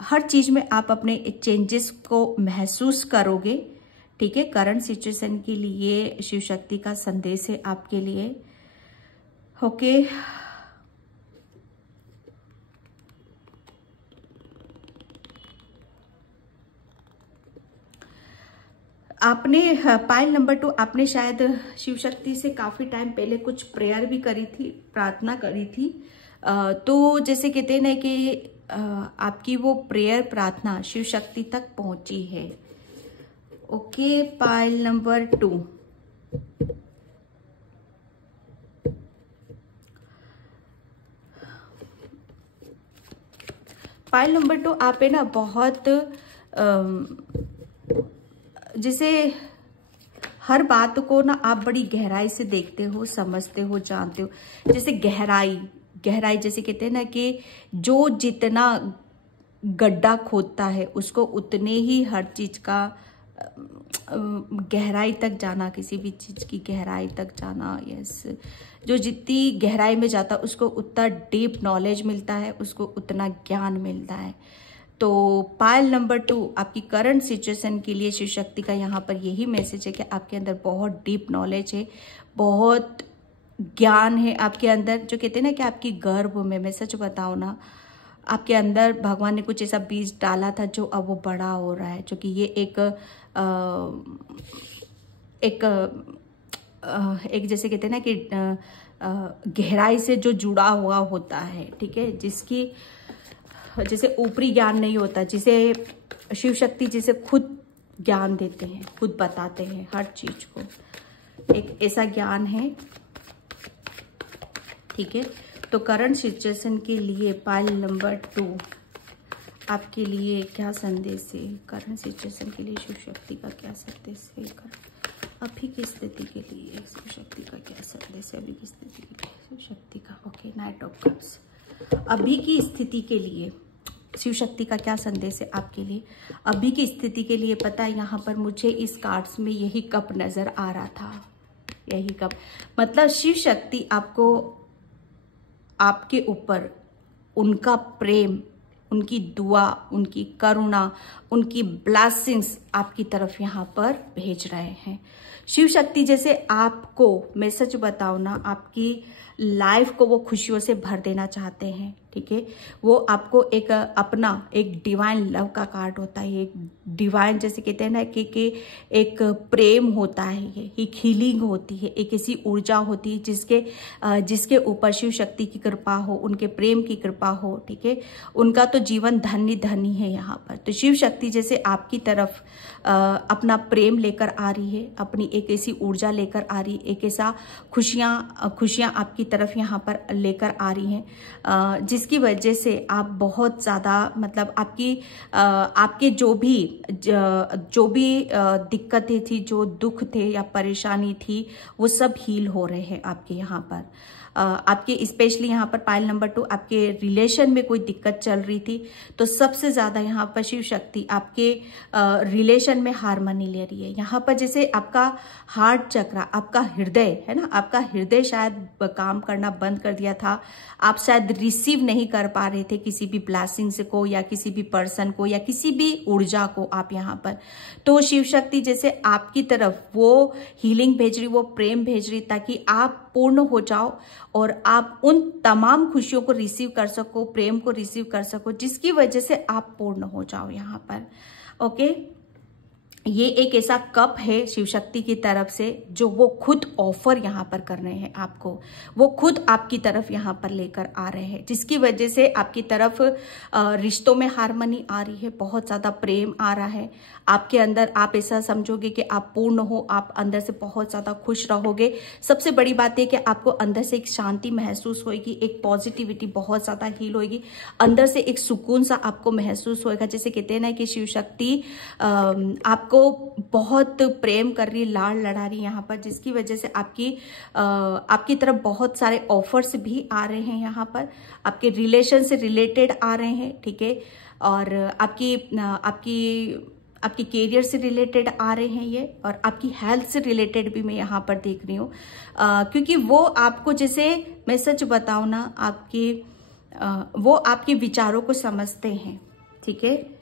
हर चीज में आप अपने चेंजेस को महसूस करोगे, ठीक है। करंट सिचुएशन के लिए शिव शक्ति का संदेश है आपके लिए। ओके, आपने पाइल नंबर 2 आपने शायद शिव शक्ति से काफी टाइम पहले कुछ प्रेयर भी करी थी, प्रार्थना करी थी। तो जैसे कहते हैं ना कि आपकी वो प्रेयर प्रार्थना शिव शक्ति तक पहुंची है। Okay, pile number 2 pile number 2 आप है ना बहुत जैसे हर बात को ना आप बड़ी गहराई से देखते हो, समझते हो, जानते हो। जैसे गहराई जैसे कहते हैं ना कि जो जितना गड्ढा खोदता है उसको उतने ही हर चीज का गहराई तक जाना, किसी भी चीज की गहराई तक जाना। यस, जो जितनी गहराई में जाता है उसको उतना डीप नॉलेज मिलता है, उसको उतना ज्ञान मिलता है। तो पाइल नंबर 2 आपकी करंट सिचुएशन के लिए शिव शक्ति का यहाँ पर यही मैसेज है कि आपके अंदर बहुत डीप नॉलेज है, बहुत ज्ञान है आपके अंदर। जो कहते हैं ना कि आपकी गर्भ में, मैं सच बताऊं ना, आपके अंदर भगवान ने कुछ ऐसा बीज डाला था जो अब वो बड़ा हो रहा है, जो कि ये एक जैसे कहते हैं ना कि गहराई से जो जुड़ा हुआ होता है, ठीक है, जिसकी जैसे ऊपरी ज्ञान नहीं होता, जिसे शिव शक्ति जिसे खुद ज्ञान देते हैं, खुद बताते हैं हर चीज को, एक ऐसा ज्ञान है, ठीक है। तो करंट सिचुएशन के लिए पाइल नंबर 2 आपके लिए क्या संदेश है? करंट सिचुएशन के लिए शिव शक्ति का क्या संदेश है? अभी की स्थिति के लिए शिव शक्ति का क्या संदेश है? अभी की स्थिति के लिए शिव शक्ति का, ओके, नाइट ऑफ कप्स। अभी की स्थिति के लिए शिव शक्ति का क्या संदेश है आपके लिए? अभी की स्थिति के लिए पता है, यहाँ पर मुझे इस कार्ड्स में यही कप नजर आ रहा था, यही कप, मतलब शिव शक्ति आपको, आपके ऊपर उनका प्रेम, उनकी दुआ, उनकी करुणा, उनकी ब्लेसिंग्स आपकी तरफ यहाँ पर भेज रहे हैं। शिव शक्ति जैसे आपको, मैं सच बताऊं ना, आपकी लाइफ को वो खुशियों से भर देना चाहते हैं, ठीक है। वो आपको एक अपना एक डिवाइन लव का कार्ड होता है, एक डिवाइन जैसे कहते हैं ना कि एक प्रेम होता है, ये एक हीलिंग होती है, एक ऐसी ऊर्जा होती है जिसके ऊपर शिव शक्ति की कृपा हो, उनके प्रेम की कृपा हो, ठीक है। उनका तो जीवन धन्य धन्य है यहाँ पर। तो शिव शक्ति जैसे आपकी तरफ अपना प्रेम लेकर आ रही है, अपनी एक ऐसी ऊर्जा लेकर आ रही है, एक ऐसा खुशियां आपकी तरफ यहाँ पर लेकर आ रही हैं, जिसकी वजह से आप बहुत ज़्यादा मतलब आपके जो भी दिक्कतें थी, जो दुख थे या परेशानी थी, वो सब हील हो रहे हैं आपके यहाँ पर। आपके स्पेशली यहाँ पर पाइल नंबर 2 आपके रिलेशन में कोई दिक्कत चल रही थी, तो सबसे ज्यादा यहाँ पर शिव शक्ति आपके रिलेशन में हार्मनी ले रही है। यहाँ पर जैसे आपका हार्ट चक्र, आपका हृदय है ना, आपका हृदय शायद काम करना बंद कर दिया था, आप शायद रिसीव नहीं कर पा रहे थे किसी भी ब्लेसिंग्स को या किसी भी पर्सन को या किसी भी ऊर्जा को आप यहाँ पर। तो शिव शक्ति जैसे आपकी तरफ वो हीलिंग भेज रही, वो प्रेम भेज रही, ताकि आप पूर्ण हो जाओ और आप उन तमाम खुशियों को रिसीव कर सको, प्रेम को रिसीव कर सको, जिसकी वजह से आप पूर्ण हो जाओ यहाँ पर। ओके, ये एक ऐसा कप है शिव शक्ति की तरफ से जो वो खुद ऑफर यहाँ पर कर रहे हैं आपको, वो खुद आपकी तरफ यहाँ पर लेकर आ रहे हैं, जिसकी वजह से आपकी तरफ रिश्तों में हार्मनी आ रही है, बहुत ज्यादा प्रेम आ रहा है आपके अंदर। आप ऐसा समझोगे कि आप पूर्ण हो, आप अंदर से बहुत ज्यादा खुश रहोगे। सबसे बड़ी बात है कि आपको अंदर से एक शांति महसूस होगी, एक पॉजिटिविटी बहुत ज्यादा हील होगी, अंदर से एक सुकून सा आपको महसूस होगा। जैसे कहते हैं ना कि शिव शक्ति आपको बहुत प्रेम कर रही, लाड़ लड़ा रही यहाँ पर, जिसकी वजह से आपकी तरफ बहुत सारे ऑफर्स भी आ रहे हैं यहाँ पर, आपके रिलेशन से रिलेटेड आ रहे हैं, ठीक है। और आपकी कैरियर से रिलेटेड आ रहे हैं ये, और आपकी हेल्थ से रिलेटेड भी मैं यहाँ पर देख रही हूँ, क्योंकि वो आपको, जैसे मैं सच बताऊँ ना, वो आपके विचारों को समझते हैं, ठीक है।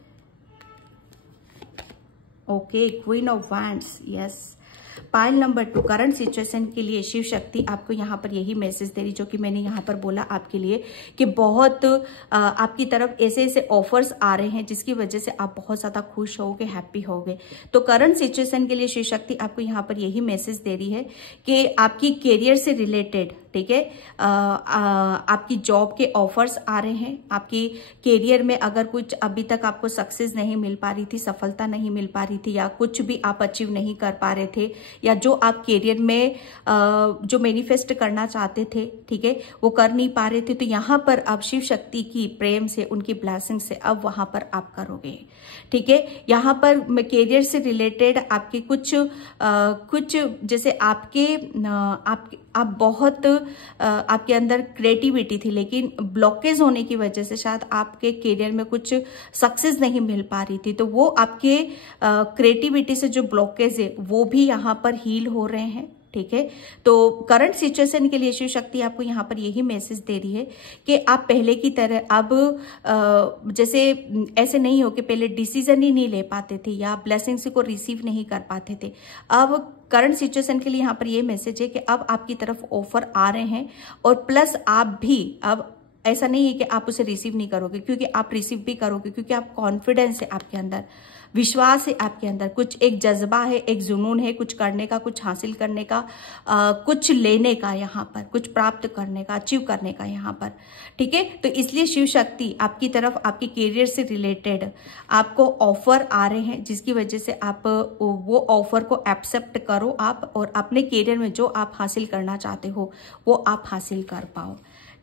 Okay, queen of wands, yes. Pile number 2 current situation के लिए शिव शक्ति आपको यहाँ पर यही मैसेज दे रही, जो कि मैंने यहाँ पर बोला आपके लिए कि बहुत आपकी तरफ ऐसे ऐसे ऑफर्स आ रहे हैं जिसकी वजह से आप बहुत ज्यादा खुश होगे, हैप्पी होगे। तो करंट सिचुएशन के लिए शिव शक्ति आपको यहाँ पर यही मैसेज दे रही है कि आपकी कैरियर से रिलेटेड, ठीक है, आपकी जॉब के ऑफर्स आ रहे हैं। आपकी कैरियर में अगर कुछ अभी तक आपको सक्सेस नहीं मिल पा रही थी, सफलता नहीं मिल पा रही थी, या कुछ भी आप अचीव नहीं कर पा रहे थे, या जो आप कैरियर में जो मैनिफेस्ट करना चाहते थे, ठीक है, वो कर नहीं पा रहे थे, तो यहाँ पर अब शिव शक्ति की प्रेम से, उनकी ब्लेसिंग से अब वहां पर आप करोगे, ठीक है। यहाँ पर कैरियर से रिलेटेड आपके कुछ जैसे आप बहुत आपके अंदर क्रिएटिविटी थी, लेकिन ब्लॉकेज होने की वजह से शायद आपके कैरियर में कुछ सक्सेस नहीं मिल पा रही थी, तो वो आपके क्रिएटिविटी से जो ब्लॉकेज है वो भी यहाँ पर हील हो रहे हैं, ठीक है। तो करंट सिचुएशन के लिए शिव शक्ति आपको यहाँ पर यही मैसेज दे रही है कि आप पहले की तरह अब जैसे ऐसे नहीं हो कि पहले डिसीजन ही नहीं ले पाते थे या ब्लेसिंग्स को रिसीव नहीं कर पाते थे। अब करंट सिचुएशन के लिए यहाँ पर ये मैसेज है कि अब आपकी तरफ ऑफर आ रहे हैं, और प्लस आप भी अब ऐसा नहीं है कि आप उसे रिसीव नहीं करोगे, क्योंकि आप रिसीव भी करोगे, क्योंकि आप कॉन्फिडेंस है आपके अंदर, विश्वास है आपके अंदर, कुछ एक जज्बा है, एक जुनून है, कुछ करने का, कुछ हासिल करने का, कुछ लेने का, यहाँ पर कुछ प्राप्त करने का, अचीव करने का यहाँ पर, ठीक है। तो इसलिए शिव शक्ति आपकी तरफ आपके कैरियर से रिलेटेड आपको ऑफर आ रहे हैं, जिसकी वजह से आप वो ऑफर को एक्सेप्ट करो आप, और अपने कैरियर में जो आप हासिल करना चाहते हो वो आप हासिल कर पाओ,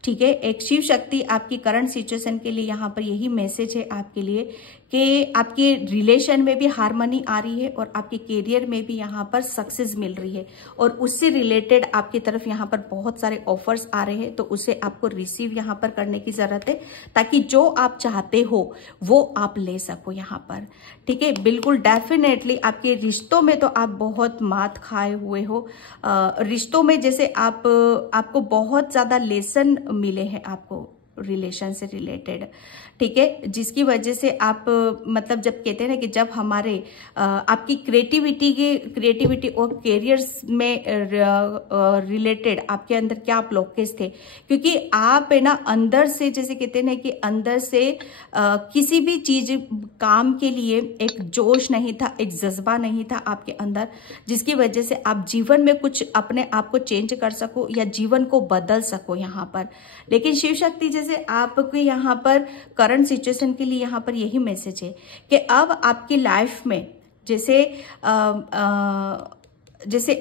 ठीक है। एक शिव शक्ति आपकी करंट सिचुएशन के लिए यहाँ पर यही मैसेज है आपके लिए कि आपके रिलेशन में भी हार्मनी आ रही है और आपके कैरियर में भी यहाँ पर सक्सेस मिल रही है, और उससे रिलेटेड आपकी तरफ यहाँ पर बहुत सारे ऑफर्स आ रहे हैं, तो उसे आपको रिसीव यहाँ पर करने की जरूरत है, ताकि जो आप चाहते हो वो आप ले सको यहाँ पर, ठीक है। बिल्कुल डेफिनेटली आपके रिश्तों में तो आप बहुत मात खाए हुए हो, रिश्तों में जैसे आपको बहुत ज्यादा लेसन मिले हैं आपको, रिलेशन से रिलेटेड, ठीक है, जिसकी वजह से आप मतलब जब कहते हैं ना कि जब हमारे आपकी क्रिएटिविटी और कैरियर्स में रिलेटेड आपके अंदर क्या ब्लॉकेज थे, क्योंकि आप है ना अंदर से जैसे कहते हैं ना कि अंदर से किसी भी चीज काम के लिए एक जोश नहीं था, एक जज्बा नहीं था आपके अंदर, जिसकी वजह से आप जीवन में कुछ अपने आप को चेंज कर सको या जीवन को बदल सको यहाँ पर। लेकिन शिव शक्ति जैसे आपके यहाँ पर करंट सिचुएशन के लिए यहाँ पर यही मैसेज है कि अब आपकी लाइफ में जैसे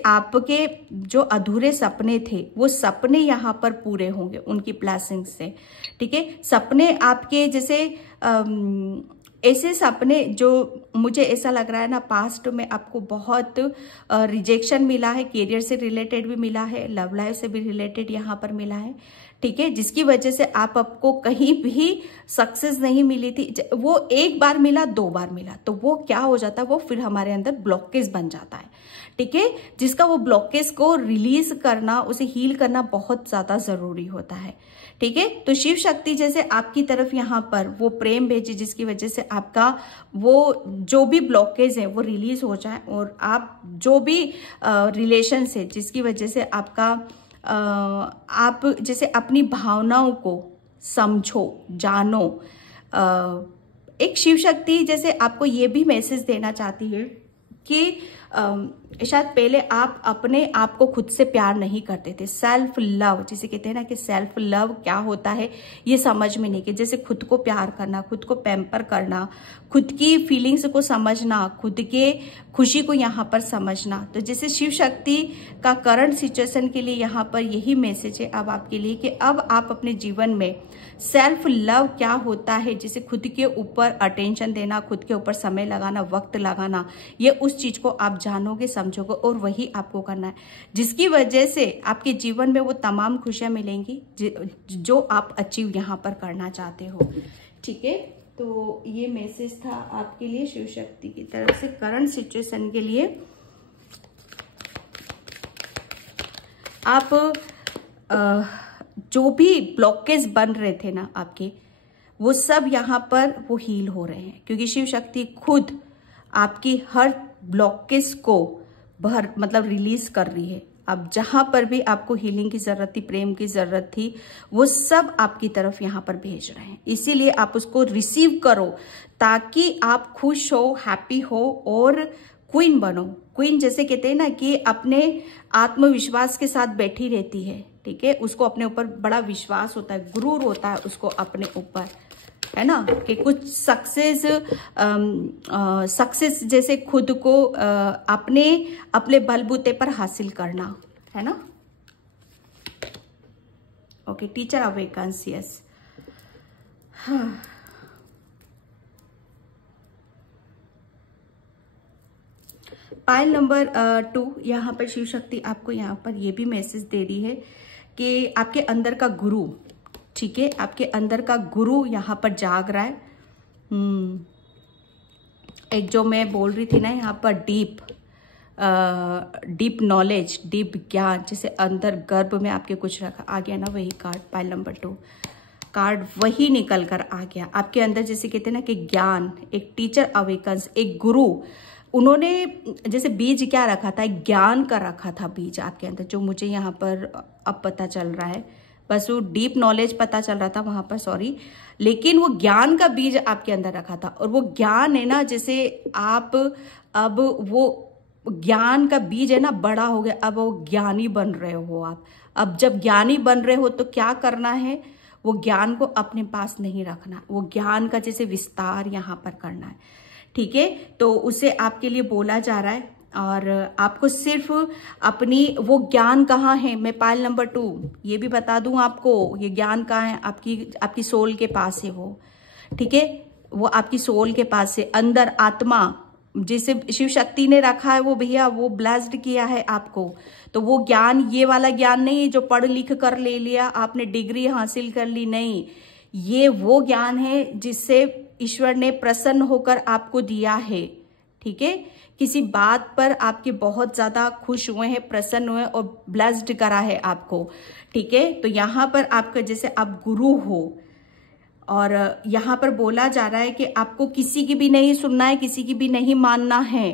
आपके जो अधूरे सपने थे वो सपने यहाँ पर पूरे होंगे उनकी ब्लेसिंग से, ठीक है। सपने आपके जैसे ऐसे सपने जो मुझे ऐसा लग रहा है ना पास्ट में आपको बहुत रिजेक्शन मिला है, कैरियर से रिलेटेड भी मिला है, लव लाइफ से भी रिलेटेड यहाँ पर मिला है, ठीक है, जिसकी वजह से आपको कहीं भी सक्सेस नहीं मिली थी। वो एक बार मिला, दो बार मिला तो वो क्या हो जाता है, वो फिर हमारे अंदर ब्लॉकेज बन जाता है, ठीक है, जिसका वो ब्लॉकेज को रिलीज करना, उसे हील करना बहुत ज्यादा जरूरी होता है, ठीक है। तो शिव शक्ति जैसे आपकी तरफ यहाँ पर वो प्रेम भेजे जिसकी वजह से आपका वो जो भी ब्लॉकेज है वो रिलीज हो जाए और आप जो भी रिलेशन से जिसकी वजह से आपका आप जैसे अपनी भावनाओं को समझो, जानो। एक शिव शक्ति जैसे आपको ये भी मैसेज देना चाहती है कि शायद पहले आप अपने आप को खुद से प्यार नहीं करते थे। सेल्फ लव जिसे कहते हैं ना कि सेल्फ लव क्या होता है ये समझ में नहीं, कि जैसे खुद को प्यार करना, खुद को पैम्पर करना, खुद की फीलिंग्स को समझना, खुद के खुशी को यहाँ पर समझना। तो जैसे शिव शक्ति का करंट सिचुएशन के लिए यहाँ पर यही मैसेज है अब आपके लिए कि अब आप अपने जीवन में सेल्फ लव क्या होता है, जिसे खुद के ऊपर अटेंशन देना, खुद के ऊपर समय लगाना, वक्त लगाना, ये उस चीज को आप जानोगे, समझोगे और वही आपको करना है, जिसकी वजह से आपके जीवन में वो तमाम खुशियां मिलेंगी जो आप अचीव यहाँ पर करना चाहते हो, ठीक है। तो ये मैसेज था आपके लिए शिव शक्ति की तरफ से करंट सिचुएशन के लिए। आप जो भी ब्लॉकेज बन रहे थे ना आपके, वो सब यहाँ पर वो हील हो रहे हैं, क्योंकि शिव शक्ति खुद आपकी हर ब्लॉकेज को मतलब रिलीज कर रही है। अब जहां पर भी आपको हीलिंग की जरूरत थी, प्रेम की जरूरत थी, वो सब आपकी तरफ यहाँ पर भेज रहे हैं। इसीलिए आप उसको रिसीव करो ताकि आप खुश हो, हैप्पी हो और क्वीन बनो। क्वीन जैसे कहते हैं ना कि अपने आत्मविश्वास के साथ बैठी रहती है, ठीक है, उसको अपने ऊपर बड़ा विश्वास होता है, गुरूर होता है उसको अपने ऊपर, है ना, कि कुछ सक्सेस जैसे खुद को अपने बलबूते पर हासिल करना, है ना। Okay, teacher awakens, yes. हाँ, पाइल नंबर 2, यहाँ पर शिव शक्ति आपको यहाँ पर ये भी मैसेज दे रही है कि आपके अंदर का गुरु, ठीक है, आपके अंदर का गुरु यहाँ पर जाग रहा है। एक जो मैं बोल रही थी ना यहाँ पर डीप नॉलेज, डीप ज्ञान, जैसे अंदर गर्भ में आपके कुछ रखा आ गया ना, वही कार्ड पाइल नंबर 2 कार्ड वही निकल कर आ गया आपके अंदर। जैसे कहते हैं ना कि ज्ञान, एक टीचर अवेकन्स, एक गुरु, उन्होंने जैसे बीज क्या रखा था, एक ज्ञान का रखा था बीज आपके अंदर, जो मुझे यहाँ पर अब पता चल रहा है। बस वो डीप नॉलेज पता चल रहा था वहां पर, सॉरी, लेकिन वो ज्ञान का बीज आपके अंदर रखा था। और वो ज्ञान है ना, जैसे आप अब वो ज्ञान का बीज है ना बड़ा हो गया, अब वो ज्ञानी बन रहे हो आप। अब जब ज्ञानी बन रहे हो तो क्या करना है, वो ज्ञान को अपने पास नहीं रखना, वो ज्ञान का जैसे विस्तार यहाँ पर करना है, ठीक है। तो उसे आपके लिए बोला जा रहा है और आपको सिर्फ अपनी वो ज्ञान कहाँ है, मैं पाइल नंबर 2 ये भी बता दूं आपको, ये ज्ञान कहाँ है, आपकी सोल के पास है वो, ठीक है, वो आपकी सोल के पास है, अंदर आत्मा जिसे शिव शक्ति ने रखा है वो भैया, वो ब्लेस्ड किया है आपको। तो वो ज्ञान ये वाला ज्ञान नहीं जो पढ़ लिख कर ले लिया आपने, डिग्री हासिल कर ली, नहीं, ये वो ज्ञान है जिससे ईश्वर ने प्रसन्न होकर आपको दिया है, ठीक है। किसी बात पर आपके बहुत ज्यादा खुश हुए हैं, प्रसन्न हुए और ब्लेस्ड करा है आपको, ठीक है। तो यहाँ पर आपका जैसे आप गुरु हो और यहाँ पर बोला जा रहा है कि आपको किसी की भी नहीं सुनना है, किसी की भी नहीं मानना है,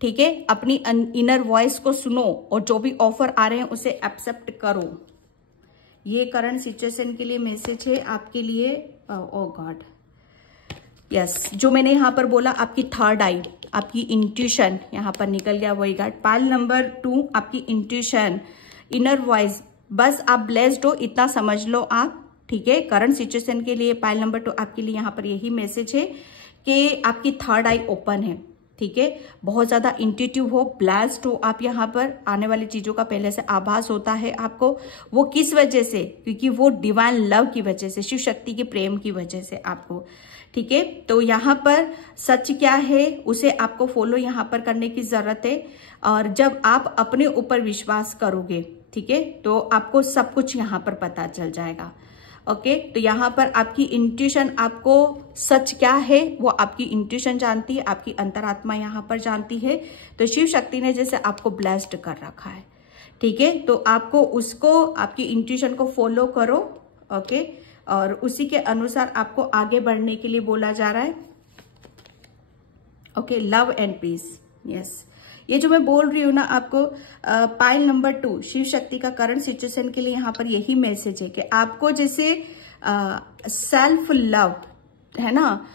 ठीक है। अपनी इनर वॉइस को सुनो और जो भी ऑफर आ रहे हैं उसे एक्सेप्ट करो। ये करंट सिचुएशन के लिए मैसेज है आपके लिए। ओ गॉड, यस, जो मैंने यहाँ पर बोला आपकी थर्ड आई, आपकी इंट्यूशन यहाँ पर निकल गया, वही गार्ड। पाइल नंबर 2 आपकी इंट्यूशन, इनर वॉइस, बस आप ब्लेस्ड हो इतना समझ लो आप, ठीक है। करंट सिचुएशन के लिए पाइल नंबर 2 आपके लिए यहाँ पर यही मैसेज है कि आपकी थर्ड आई ओपन है, ठीक है। बहुत ज्यादा इंट्यूटिव हो, ब्लेस्ड हो आप, यहाँ पर आने वाली चीजों का पहले से आभास होता है आपको। वो किस वजह से? क्योंकि वो डिवाइन लव की वजह से, शिव शक्ति के प्रेम की वजह से आपको, ठीक है। तो यहाँ पर सच क्या है उसे आपको फॉलो यहाँ पर करने की जरूरत है। और जब आप अपने ऊपर विश्वास करोगे, ठीक है, तो आपको सब कुछ यहाँ पर पता चल जाएगा। ओके, तो यहाँ पर आपकी इंट्यूशन, आपको सच क्या है वो आपकी इंट्यूशन जानती है, आपकी अंतरात्मा यहाँ पर जानती है। तो शिव शक्ति ने जैसे आपको ब्लेस्ड कर रखा है, ठीक है। तो आपको उसको, आपकी इंट्यूशन को फॉलो करो, ओके, और उसी के अनुसार आपको आगे बढ़ने के लिए बोला जा रहा है। Okay, love and peace, yes. ये जो मैं बोल रही हूँ ना आपको, पाइल नंबर 2 शिव शक्ति का करंट सिचुएशन के लिए यहाँ पर यही मैसेज है कि आपको जैसे सेल्फ लव है ना,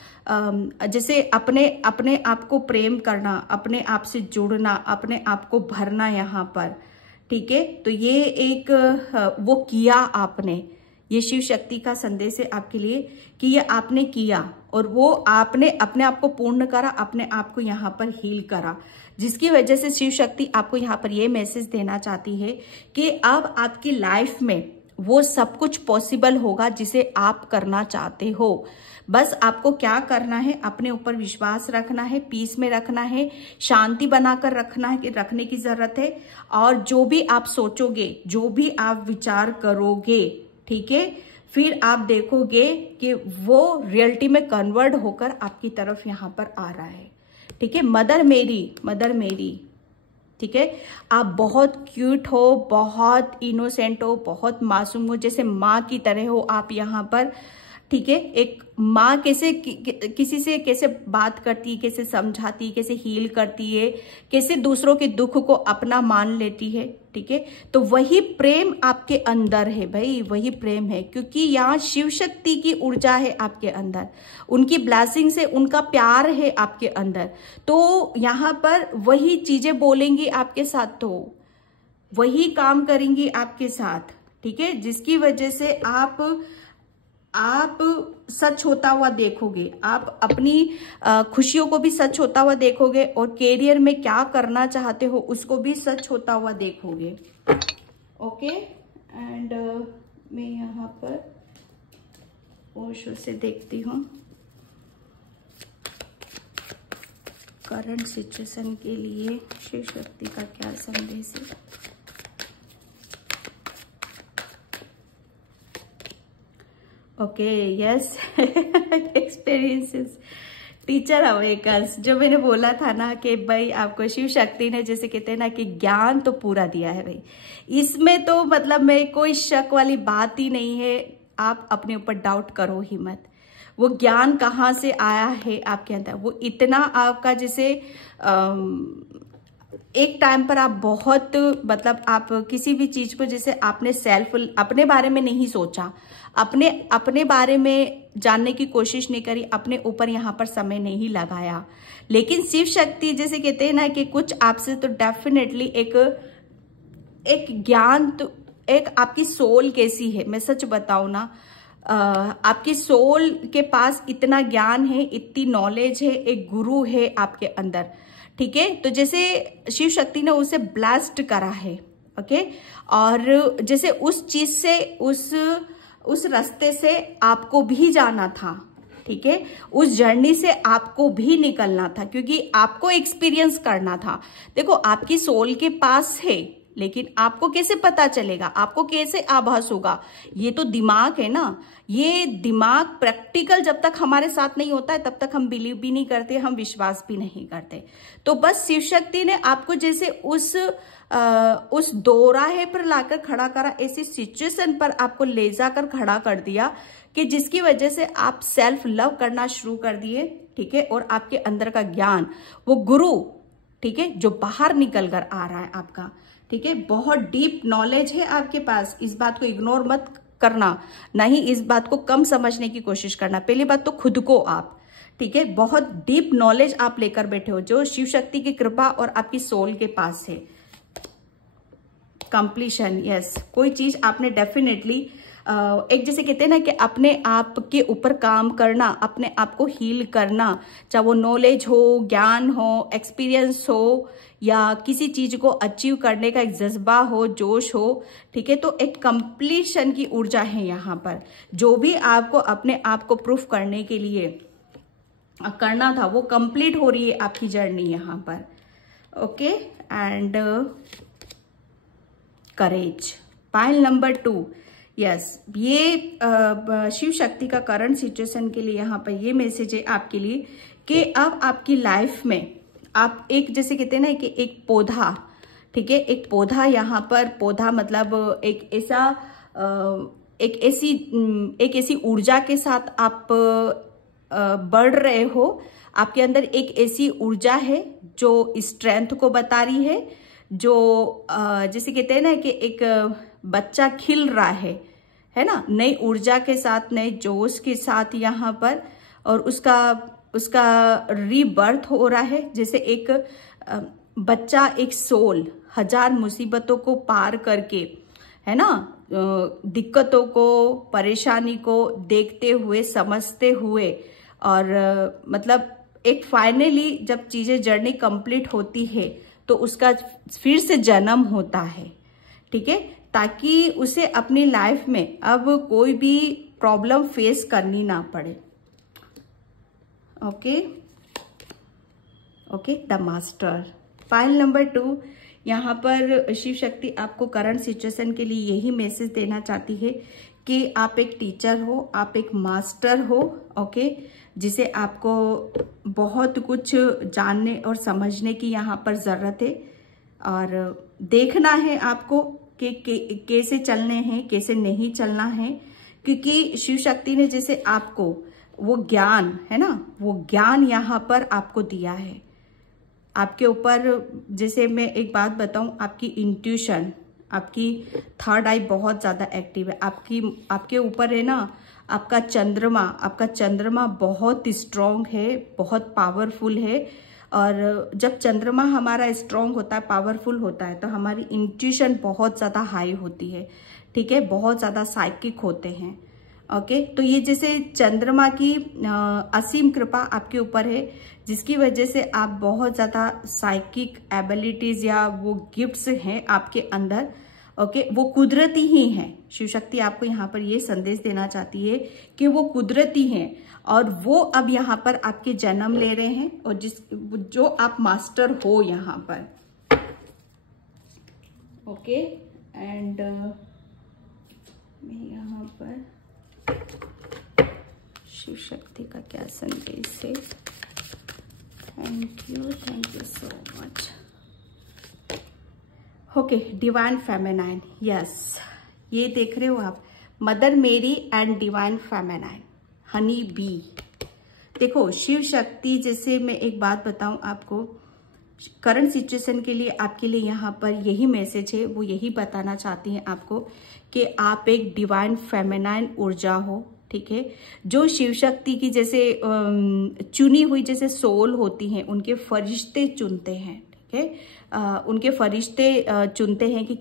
जैसे अपने अपने आप को प्रेम करना, अपने आप से जुड़ना, अपने आप को भरना यहाँ पर, ठीक है। तो ये एक वो किया आपने, ये शिव शक्ति का संदेश है आपके लिए कि ये आपने किया और वो आपने अपने आप को पूर्ण करा, अपने आप को यहाँ पर हील करा, जिसकी वजह से शिव शक्ति आपको यहाँ पर ये मैसेज देना चाहती है कि अब आपकी लाइफ में वो सब कुछ पॉसिबल होगा जिसे आप करना चाहते हो। बस आपको क्या करना है, अपने ऊपर विश्वास रखना है, पीस में रखना है, शांति बनाकर रखने की जरूरत है। और जो भी आप सोचोगे, जो भी आप विचार करोगे, ठीक है, फिर आप देखोगे कि वो रियलिटी में कन्वर्ट होकर आपकी तरफ यहाँ पर आ रहा है, ठीक है। मदर मेरी, ठीक है। आप बहुत क्यूट हो, बहुत इनोसेंट हो, बहुत मासूम हो, जैसे माँ की तरह हो आप यहाँ पर, ठीक है। एक माँ कैसे किसी से कैसे बात करती है, कैसे समझाती है, कैसे हील करती है, कैसे दूसरों के दुख को अपना मान लेती है, ठीक है। तो वही प्रेम आपके अंदर है भाई, वही प्रेम है, क्योंकि यहाँ शिव शक्ति की ऊर्जा है आपके अंदर, उनकी ब्लेसिंग से, उनका प्यार है आपके अंदर। तो यहाँ पर वही चीजें बोलेंगी आपके साथ, तो वही काम करेंगी आपके साथ, ठीक है, जिसकी वजह से आप सच होता हुआ देखोगे, आप अपनी खुशियों को भी सच होता हुआ देखोगे और कैरियर में क्या करना चाहते हो उसको भी सच होता हुआ देखोगे। ओके, एंड मैं यहाँ पर ओशो से देखती हूँ करंट सिचुएशन के लिए शिव शक्ति का क्या संदेश है। Okay, yes, experiences, teacher awakens, जो मैंने बोला था ना कि भाई आपको शिव शक्ति ने जैसे कहते हैं ना कि ज्ञान तो पूरा दिया है भाई, इसमें तो मतलब में कोई शक वाली बात ही नहीं है। आप अपने ऊपर डाउट करो ही मत, वो ज्ञान कहाँ से आया है आपके अंदर, वो इतना आपका जैसे एक टाइम पर आप बहुत मतलब आप किसी भी चीज को जैसे आपने अपने बारे में नहीं सोचा, अपने बारे में जानने की कोशिश नहीं करी, अपने ऊपर यहाँ पर समय नहीं लगाया। लेकिन शिव शक्ति जैसे कहते हैं ना कि कुछ आपसे तो डेफिनेटली एक ज्ञान, तो एक आपकी सोल कैसी है, मैं सच बताऊं ना, आपकी सोल के पास इतना ज्ञान है, इतनी नॉलेज है, एक गुरु है आपके अंदर, ठीक है। तो जैसे शिव शक्ति ने उसे ब्लास्ट करा है, ओके, और जैसे उस चीज से, उस रास्ते से आपको भी जाना था, ठीक है, उस जर्नी से आपको भी निकलना था, क्योंकि आपको एक्सपीरियंस करना था। देखो, आपकी सोल के पास है, लेकिन आपको कैसे पता चलेगा, आपको कैसे आभास होगा? ये तो दिमाग है ना, ये दिमाग प्रैक्टिकल जब तक हमारे साथ नहीं होता है तब तक हम बिलीव भी नहीं करते, हम विश्वास भी नहीं करते। तो बस शिव शक्ति ने आपको जैसे उस दोराहे पर लाकर खड़ा करा, ऐसी सिचुएशन पर आपको ले जाकर खड़ा कर दिया कि जिसकी वजह से आप सेल्फ लव करना शुरू कर दिए, ठीक है। और आपके अंदर का ज्ञान, वो गुरु, ठीक है, जो बाहर निकल कर आ रहा है आपका, ठीक है। बहुत डीप नॉलेज है आपके पास, इस बात को इग्नोर मत करना, नहीं इस बात को कम समझने की कोशिश करना। पहली बात तो खुद को आप, ठीक है, बहुत डीप नॉलेज आप लेकर बैठे हो जो शिव शक्ति की कृपा और आपकी सोल के पास है। कंप्लीशन, यस, कोई चीज आपने डेफिनेटली एक जैसे कहते हैं ना कि अपने आप के ऊपर काम करना, अपने आप को हील करना, चाहे वो नॉलेज हो, ज्ञान हो, एक्सपीरियंस हो, या किसी चीज को अचीव करने का एक जज्बा हो, जोश हो, ठीक है। तो एक कंप्लीशन की ऊर्जा है यहाँ पर। जो भी आपको अपने आप को प्रूफ करने के लिए करना था वो कंप्लीट हो रही है आपकी जर्नी यहाँ पर, okay. And courage, pile number 2, yes, ये शिव शक्ति का करंट सिचुएशन के लिए यहाँ पर ये मैसेज है आपके लिए कि अब आपकी लाइफ में आप एक जैसे कहते हैं ना कि एक पौधा, ठीक है, एक पौधा, यहाँ पर पौधा मतलब एक ऐसी ऊर्जा के साथ आप बढ़ रहे हो। आपके अंदर एक ऐसी ऊर्जा है जो स्ट्रेंथ को बता रही है, जो जैसे कहते हैं ना कि एक बच्चा खिल रहा है ना, नई ऊर्जा के साथ, नए जोश के साथ यहाँ पर, और उसका रीबर्थ हो रहा है। जैसे एक बच्चा, एक सोल 1000 मुसीबतों को पार करके, है ना, दिक्कतों को, परेशानी को देखते हुए, समझते हुए, और मतलब एक फाइनली जब चीजें जर्नी कंप्लीट होती है तो उसका फिर से जन्म होता है, ठीक है, ताकि उसे अपनी लाइफ में अब कोई भी प्रॉब्लम फेस करनी ना पड़े। Okay, the master, pile number 2, यहाँ पर शिव शक्ति आपको करंट सिचुएशन के लिए यही मैसेज देना चाहती है कि आप एक टीचर हो, आप एक मास्टर हो, ओके, जिसे आपको बहुत कुछ जानने और समझने की यहाँ पर जरूरत है, और देखना है आपको कि कैसे चलने हैं, कैसे नहीं चलना है, क्योंकि शिव शक्ति ने जैसे आपको वो ज्ञान, है ना, वो ज्ञान यहाँ पर आपको दिया है। आपके ऊपर, जैसे मैं एक बात बताऊं, आपकी इंट्यूशन, आपकी थर्ड आई बहुत ज्यादा एक्टिव है। आपके ऊपर है ना आपका चंद्रमा बहुत स्ट्रांग है, बहुत पावरफुल है। और जब चंद्रमा हमारा स्ट्रांग होता है, पावरफुल होता है, तो हमारी इंट्यूशन बहुत ज्यादा हाई होती है, ठीक है, बहुत ज्यादा साइकिक होते हैं, ओके। तो ये जैसे चंद्रमा की असीम कृपा आपके ऊपर है, जिसकी वजह से आप बहुत ज्यादा साइकिक एबिलिटीज या वो गिफ्ट्स हैं आपके अंदर, ओके, वो कुदरती ही हैं। शिव शक्ति आपको यहाँ पर ये संदेश देना चाहती है कि वो कुदरती हैं, और वो अब यहाँ पर आपके जन्म ले रहे हैं, और जो आप मास्टर हो यहाँ पर, ओके। एंड मैं यहाँ पर शिव शक्ति का क्या संदेश है, thank you so much, okay. Divine feminine, yes, ये देख रहे हो आप, मदर मेरी and divine feminine, honey bee. देखो शिव शक्ति, जैसे मैं एक बात बताऊं आपको, करंट सिचुएशन के लिए आपके लिए यहाँ पर यही मैसेज है, वो यही बताना चाहती हैं आपको कि आप एक डिवाइन फेमिनाइन ऊर्जा हो, ठीक है, जो शिव शक्ति की जैसे चुनी हुई जैसे सोल होती हैं, उनके फरिश्ते चुनते हैं, ठीक है, उनके फरिश्ते चुनते हैं कि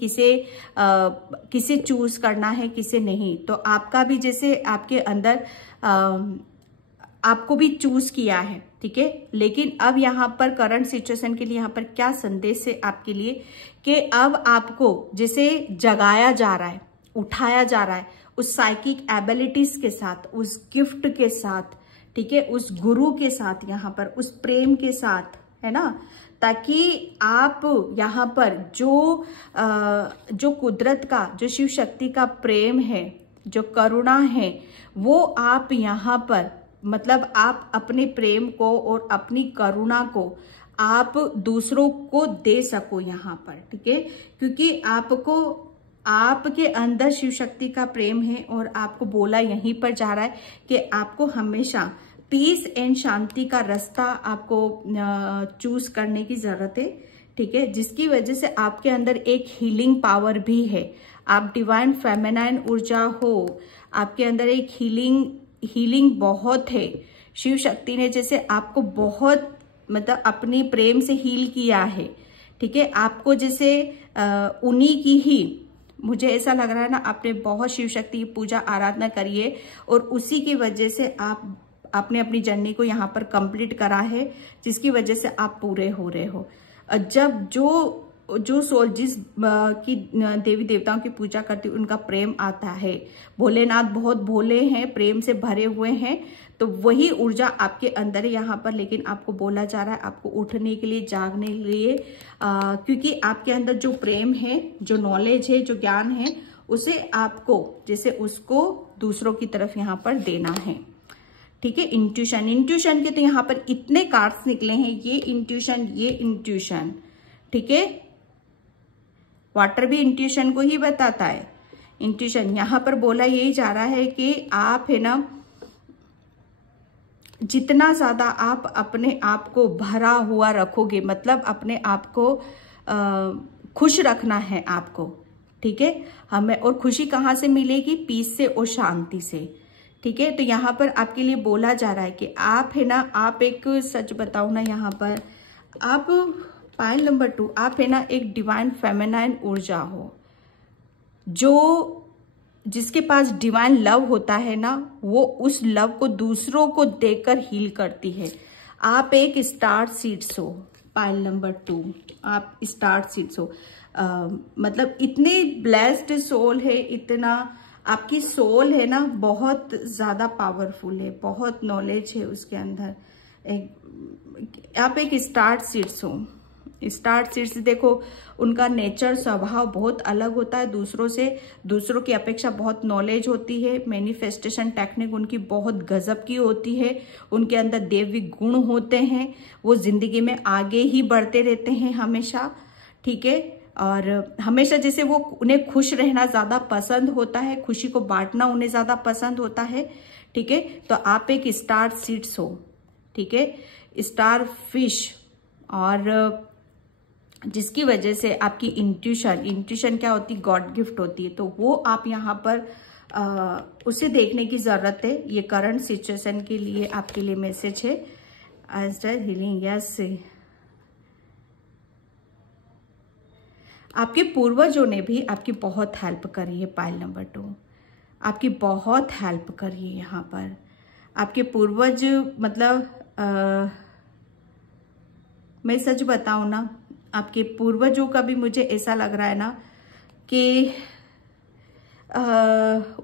किसे चूज करना है, किसे नहीं। तो आपका भी जैसे आपके अंदर आपको भी चूज किया है, ठीक है। लेकिन अब यहाँ पर करंट सिचुएशन के लिए यहाँ पर क्या संदेश है आपके लिए कि अब आपको जैसे जगाया जा रहा है, उठाया जा रहा है उस साइकिक एबिलिटीज के साथ, उस गिफ्ट के साथ, ठीक है, उस गुरु के साथ, यहाँ पर उस प्रेम के साथ, है ना। ताकि आप यहाँ पर जो कुदरत का, जो शिव शक्ति का प्रेम है, जो करुणा है, वो आप यहाँ पर मतलब आप अपने प्रेम को और अपनी करुणा को आप दूसरों को दे सको यहाँ पर, ठीक है। क्योंकि आपके अंदर शिव शक्ति का प्रेम है और आपको बोला यहीं पर जा रहा है कि आपको हमेशा पीस एंड शांति का रास्ता आपको चूज करने की जरूरत है, ठीक है। जिसकी वजह से आपके अंदर एक हीलिंग पावर भी है, आप डिवाइन फेमिनाइन ऊर्जा हो, आपके अंदर एक हीलिंग बहुत है। शिव शक्ति ने जैसे आपको बहुत मतलब अपनी प्रेम से हील किया है, ठीक है। आपको जैसे उन्हीं की ही, मुझे ऐसा लग रहा है ना, आपने बहुत शिव शक्ति की पूजा आराधना करी है और उसी की वजह से आपने अपनी जर्नी को यहाँ पर कंप्लीट करा है, जिसकी वजह से आप पूरे हो रहे हो। जब जो सोल जिस की देवी देवताओं की पूजा करती है उनका प्रेम आता है, भोलेनाथ बहुत भोले हैं, प्रेम से भरे हुए हैं, तो वही ऊर्जा आपके अंदर है यहाँ पर। लेकिन आपको बोला जा रहा है आपको उठने के लिए, जागने के लिए, क्योंकि आपके अंदर जो प्रेम है, जो नॉलेज है, जो ज्ञान है, उसे आपको जैसे उसको दूसरों की तरफ यहाँ पर देना है, ठीक है। इंट्यूशन के तो यहाँ पर इतने कार्ड्स निकले हैं, ये इंट्यूशन, ठीक है। वाटर भी इंट्यूशन को ही बताता है। इंट्यूशन यहाँ पर बोला यही जा रहा है कि आप है ना, जितना ज्यादा आप अपने आप को भरा हुआ रखोगे, मतलब अपने आप को खुश रखना है आपको, ठीक है। हमें और खुशी कहाँ से मिलेगी? पीस से और शांति से, ठीक है। तो यहाँ पर आपके लिए बोला जा रहा है कि आप है ना, आप एक, सच बताओ ना, यहाँ पर आप पायल नंबर 2, आप है ना एक डिवाइन फेमिनाइन ऊर्जा हो, जिसके पास डिवाइन लव होता है ना, वो उस लव को दूसरों को देकर हील करती है। आप एक स्टार सीड्स हो, पायल नंबर 2, आप स्टार सीड्स हो। मतलब इतने ब्लेस्ड सोल है, इतना आपकी सोल है ना, बहुत ज्यादा पावरफुल है, बहुत नॉलेज है उसके अंदर। आप एक स्टार सीड्स हो। स्टार सीड्स देखो, उनका नेचर, स्वभाव बहुत अलग होता है दूसरों से, दूसरों की अपेक्षा बहुत नॉलेज होती है, मैनिफेस्टेशन टेक्निक उनकी बहुत गजब की होती है, उनके अंदर देवी गुण होते हैं, वो जिंदगी में आगे ही बढ़ते रहते हैं हमेशा, ठीक है। और हमेशा जैसे वो, उन्हें खुश रहना ज्यादा पसंद होता है, खुशी को बांटना उन्हें ज्यादा पसंद होता है, ठीक है। तो आप एक स्टार सीड्स हो, ठीक है, स्टार फिश, और जिसकी वजह से आपकी इंट्यूशन क्या होती है? गॉड गिफ्ट होती है। तो वो आप यहाँ पर उसे देखने की जरूरत है। ये करंट सिचुएशन के लिए आपके लिए मैसेज है। एस्टर हीलिंग, यस, आपके पूर्वजों ने भी आपकी बहुत हेल्प करी है। पायल नंबर 2, आपकी बहुत हेल्प करी है यहाँ पर। आपके पूर्वज, मतलब मैं सच बताऊं ना, आपके पूर्वजों का भी मुझे ऐसा लग रहा है ना कि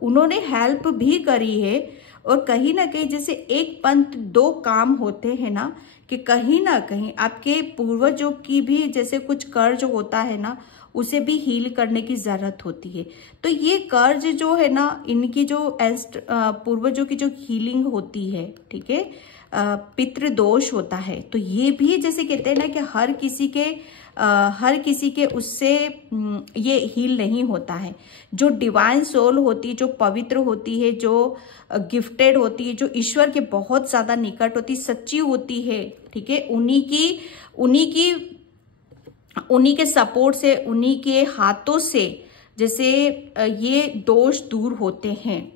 उन्होंने हेल्प भी करी है। और कहीं ना कहीं जैसे एक पंथ दो काम होते हैं ना, कि कहीं ना कहीं आपके पूर्वजों की भी जैसे कुछ कर्ज होता है ना, उसे भी हील करने की जरूरत होती है। तो ये कर्ज जो है ना, इनकी जो पूर्वजों की जो हीलिंग होती है, ठीक है, पितृ दोष होता है, तो ये भी जैसे कहते हैं ना कि हर किसी के उससे ये हील नहीं होता है। जो डिवाइन सोल होती है, जो पवित्र होती है, जो गिफ्टेड होती है, जो ईश्वर के बहुत ज्यादा निकट होती, सच्ची होती है, ठीक है, उन्हीं के सपोर्ट से, उन्हीं के हाथों से जैसे ये दोष दूर होते हैं।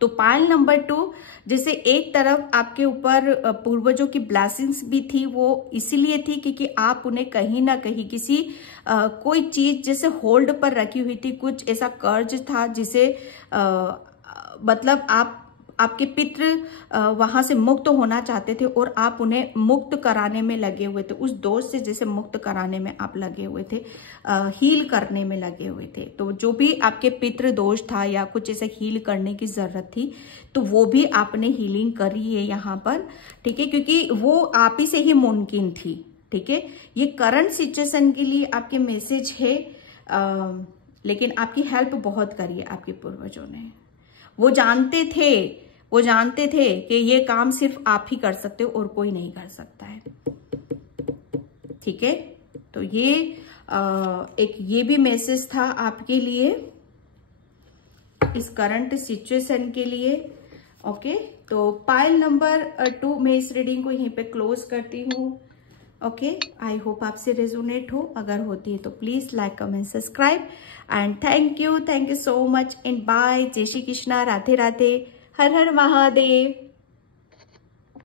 तो पायल नंबर 2, जैसे एक तरफ आपके ऊपर पूर्वजों की ब्लेसिंग्स भी थी, वो इसीलिए थी क्योंकि आप उन्हें कहीं ना कहीं किसी कोई चीज जैसे होल्ड पर रखी हुई थी, कुछ ऐसा कर्ज था जिसे मतलब आपके पितृ वहां से मुक्त होना चाहते थे और आप उन्हें मुक्त कराने में लगे हुए थे। उस दोष से जैसे मुक्त कराने में आप लगे हुए थे, हील करने में लगे हुए थे। तो जो भी आपके पितृ दोष था या कुछ ऐसे हील करने की जरूरत थी, तो वो भी आपने हीलिंग करी है यहाँ पर, ठीक है, क्योंकि वो आप ही से ही मुमकिन थी, ठीक है, ये करंट सिचुएशन के लिए आपके मैसेज है। लेकिन आपकी हेल्प बहुत करी है आपके पूर्वजों ने। वो जानते थे कि ये काम सिर्फ आप ही कर सकते हो और कोई नहीं कर सकता है। ठीक है, तो ये एक ये भी मैसेज था आपके लिए इस करंट सिचुएशन के लिए। ओके, तो पाइल नंबर 2 मैं इस रीडिंग को यहीं पे क्लोज करती हूँ। ओके, आई होप आपसे रेजोनेट हो। अगर होती है तो please like, comment, subscribe and thank you so much and bye. जय श्री कृष्णा, राधे राधे, हर हर महादेव।